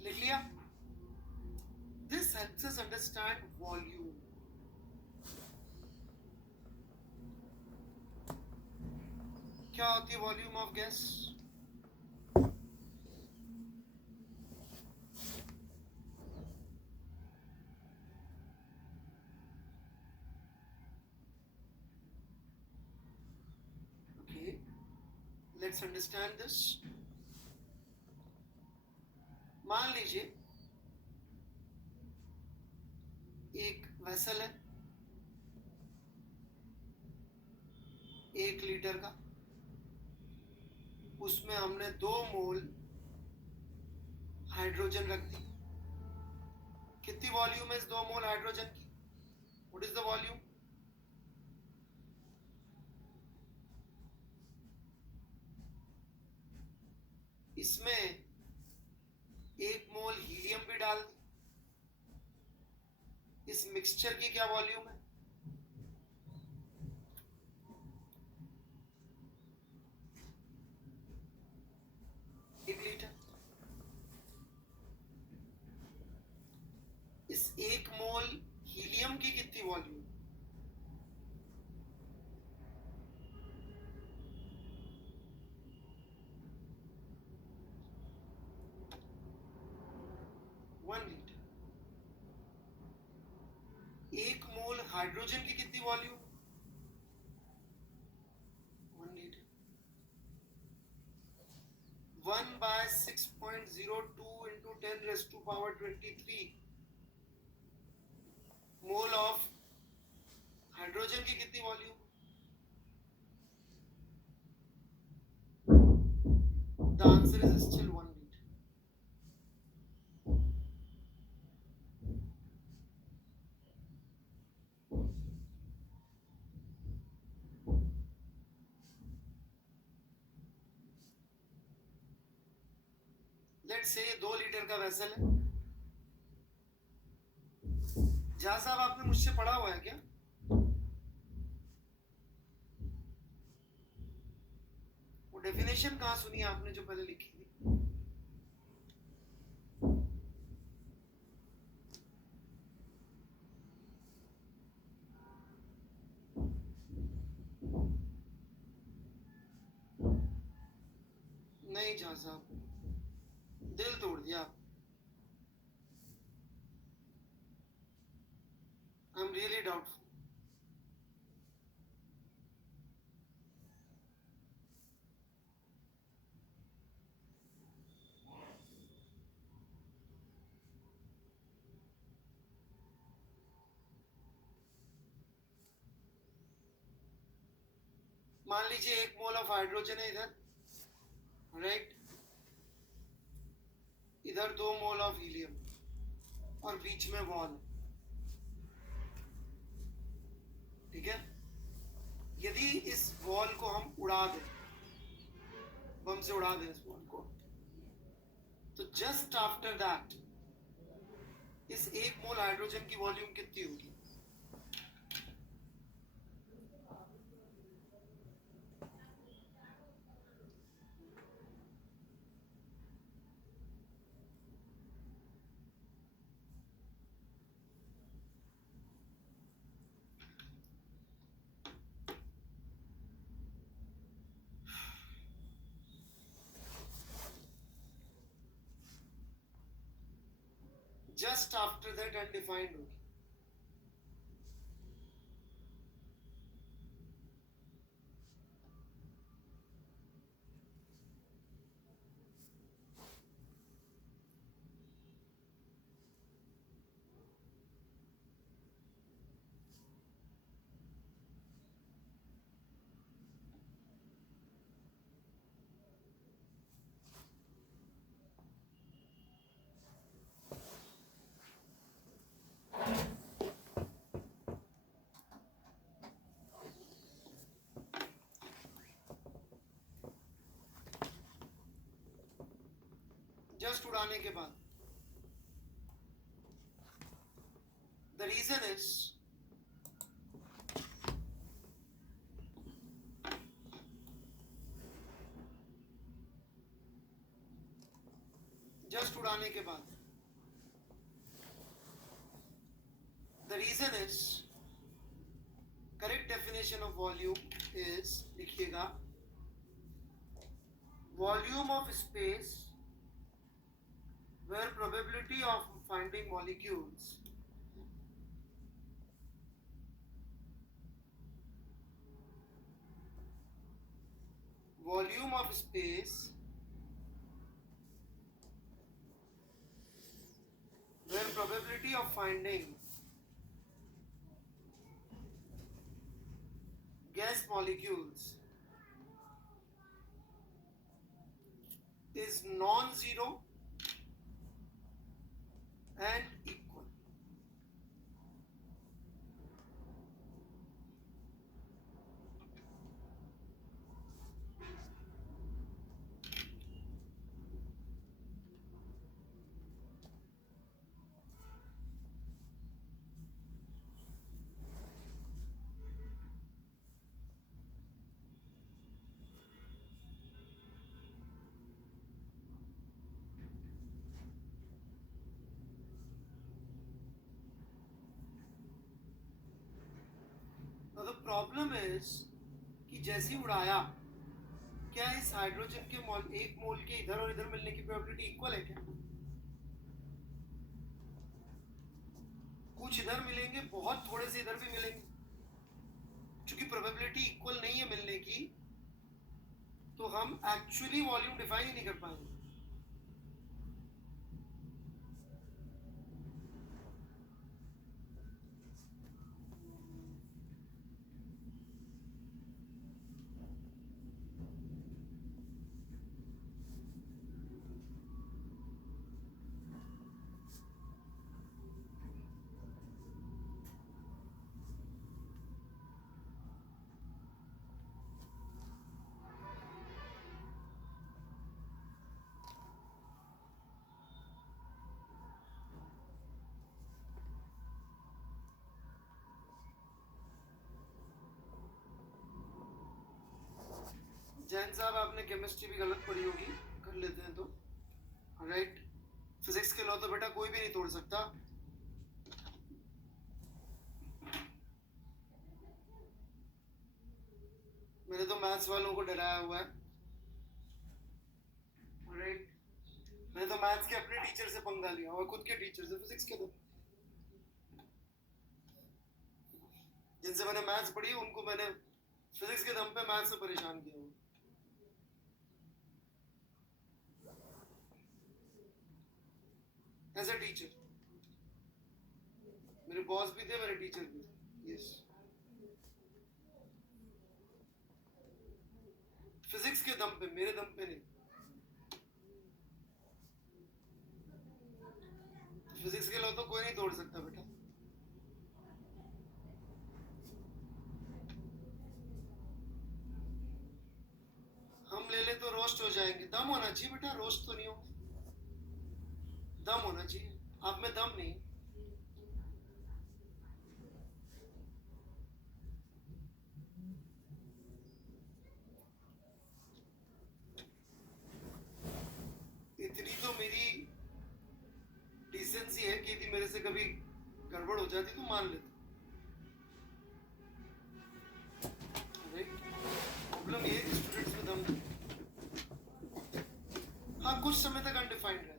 लिख लिया? This helps us understand volume. क्या होती है volume of gas? Okay, let's understand this. मान लीजिए एक वेसल है 1 litre का, उसमें हमने 2 मोल हाइड्रोजन रख दी. कितनी वॉल्यूम है इस 2 मोल हाइड्रोजन की? What is the volume? इसमें 1 मोल हीलियम भी डाल दी. इस मिक्सचर की क्या वॉल्यूम है? हाइड्रोजन की कितनी volume? 1 litre. 1/6.02 into 10⁻23 mole of hydrogen की कितनी volume? The answer is still 1 litre. Let's say 2 litre का वेसल है। जहाँ साहब आपने मुझसे पढ़ा हुआ है क्या? वो डेफिनेशन कहाँ सुनी आपने जो पहले लिखी थी? नहीं जहाँ साहब, दिल तोड़ दिया आप। I am really doubtful. मान लीजिए 1 मोल ऑफ हाइड्रोजन है इधर, राइट? इधर 2 मोल ऑफ हीलियम और बीच में वॉल, ठीक है? यदि इस वॉल को हम उड़ा दें, बम से उड़ा दें इस वॉल को, तो जस्ट आफ्टर दैट इस 1 मोल हाइड्रोजन की वॉल्यूम कितनी होगी? जस्ट आफ्टर दैट अनडिफाइंड होगी। जस्ट उड़ाने के बाद, द रीजन इज जस्ट उड़ाने के बाद, the reason is, correct definition of volume is, लिखिएगा, volume of space where probability of finding molecules volume of space where probability of finding gas molecules is non-zero and equal. Now the problem is कि जैसे ही उड़ाया, क्या इस hydrogen के मोल, 1 मोल के इधर और इधर मिलने की प्रोबेबिलिटी इक्वल है क्या? कुछ इधर मिलेंगे, बहुत थोड़े से इधर भी मिलेंगे। चूंकि प्रोबेबिलिटी इक्वल नहीं है मिलने की, तो हम एक्चुअली वॉल्यूम डिफाइन ही नहीं कर पाएंगे। जैन साहब, आपने केमिस्ट्री भी गलत पढ़ी होगी, कर लेते हैं तो राइट। फिजिक्स के लॉ तो बेटा कोई भी नहीं तोड़ सकता। मैंने तो मैथ्स वालों को डराया हुआ है, राइट। मैंने तो मैथ्स के अपने टीचर से पंगा लिया और खुद के टीचर से फिजिक्स के। तो जिनसे मैंने मैथ्स पढ़ी उनको मैंने फिजिक्स के दम पे मैथ्स से परेशान किया हूँ। एज ए टीचर, मेरे बॉस भी थे, मेरे टीचर भी थे। यस, फिजिक्स के दम पे, मेरे दम पे नहीं। फिजिक्स के लॉ तो कोई नहीं तोड़ सकता बेटा। हम ले ले तो रोस्ट हो जाएंगे। दम होना चाहिए बेटा, रोस्ट तो नहीं होंगे। दम होना चाहिए, आप में दम नहीं। इतनी तो मेरी डिसेंसी है कि यदि मेरे से कभी गड़बड़ हो जाती तो मान लेते। प्रॉब्लम ये है स्टूडेंट्स में दम नहीं। हाँ, कुछ समय तक अनडिफाइंड रहे,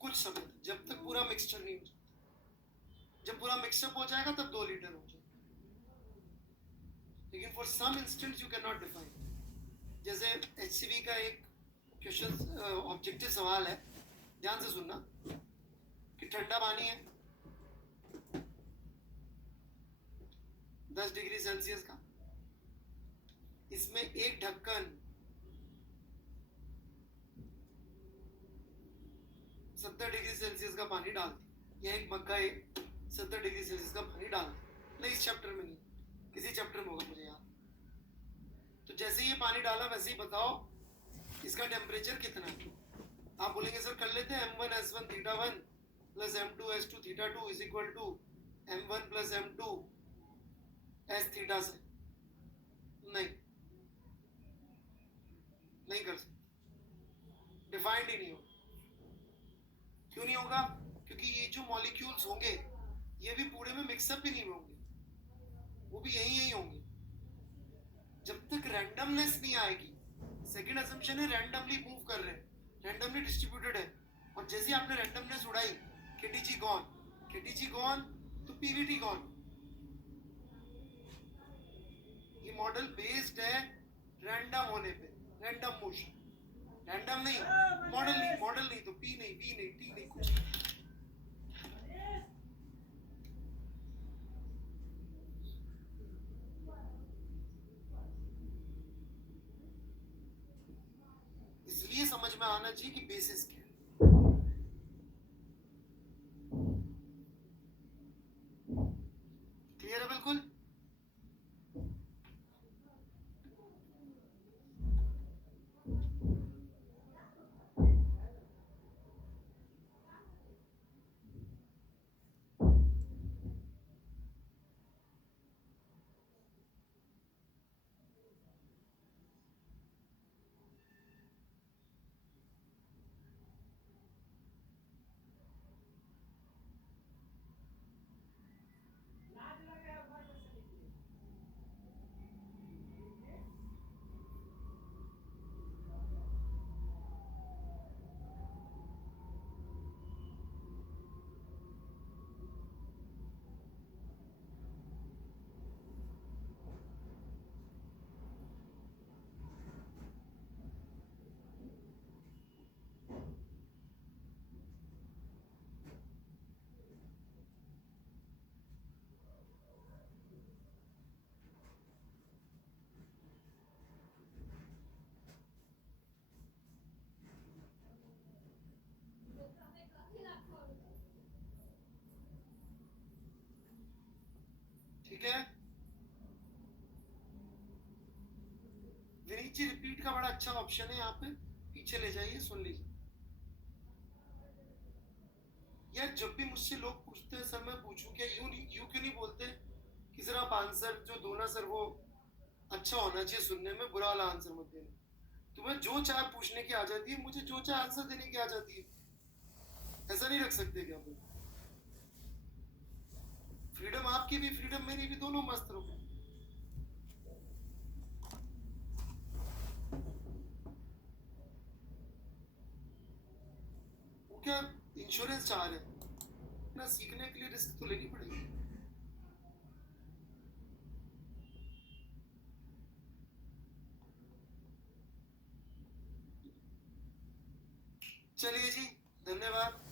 कुछ समय तक, जब तक पूरा मिक्सचर नहीं हो जाता। जब पूरा मिक्सअप हो जाएगा तब 2 लीटर हो जाएगा। लेकिन for some instants you cannot नॉट डिफाइन। जैसे एचसीवी का एक क्वेश्चन ऑब्जेक्टिव सवाल है, ध्यान से सुनना, कि ठंडा पानी है 10 डिग्री सेल्सियस का, इसमें एक ढक्कन 70 डिग्री सेल्सियस का पानी डाल दी, या एक मग्गा 70 डिग्री सेल्सियस का पानी डाल दी। नहीं, इस चैप्टर में नहीं, किसी चैप्टर में होगा मुझे याद। तो जैसे ये पानी डाला वैसे ही बताओ इसका टेम्परेचर कितना है। आप बोलेंगे सर कर लेते हैं m1 s1 theta 1 plus m2 s2 theta 2 is equal to m1 plus m2 s theta से। नहीं, नहीं कर सकते, डिफाइंड ही नहीं होगा। क्यों नहीं होगा? क्योंकि ये जो मॉलिक्यूल्स होंगे ये भी पूरे में मिक्सअप ही नहीं होंगे, वो भी यही होंगे। जब तक रैंडमनेस नहीं आएगी, सेकंड असम्पशन है रैंडमली मूव कर रहे हैं, रैंडमली डिस्ट्रीब्यूटेड है, और जैसे आपने रैंडमनेस उड़ाई, केटीजी गॉन, केटीजी गॉन तो पीवीटी गॉन। ये मॉडल बेस्ड है रैंडम होने पे, रैंडम मोशन। रैंडम नहीं, मॉडल नहीं, मॉडल नहीं तो पी नहीं, बी नहीं, टी नहीं, कुछ नहीं। इसलिए समझ में आना चाहिए कि बेसिस क्या है। क्लियर है बिल्कुल? ठीक है। विनीत जी रिपीट का बड़ा अच्छा ऑप्शन है यहाँ पे, पीछे ले जाइए, सुन लीजिए। यार जब भी मुझसे लोग पूछते हैं सर मैं पूछूं क्या, यू क्यों नहीं बोलते कि सर आप आंसर जो दो ना सर वो अच्छा होना चाहिए सुनने में, बुरा वाला आंसर मत देना। तुम्हें जो चाहे पूछने की आ जाती है, मुझे जो चाहे आंसर देने की आ जाती है। ऐसा नहीं रख सकते क्या फिर? फ्रीडम आपकी भी, फ्रीडम मेरी भी, दोनों मस्त रहो। वो क्या इंश्योरेंस चाह रहे हैं ना, सीखने के लिए रिस्क तो लेनी पड़ेगी। चलिए जी, धन्यवाद।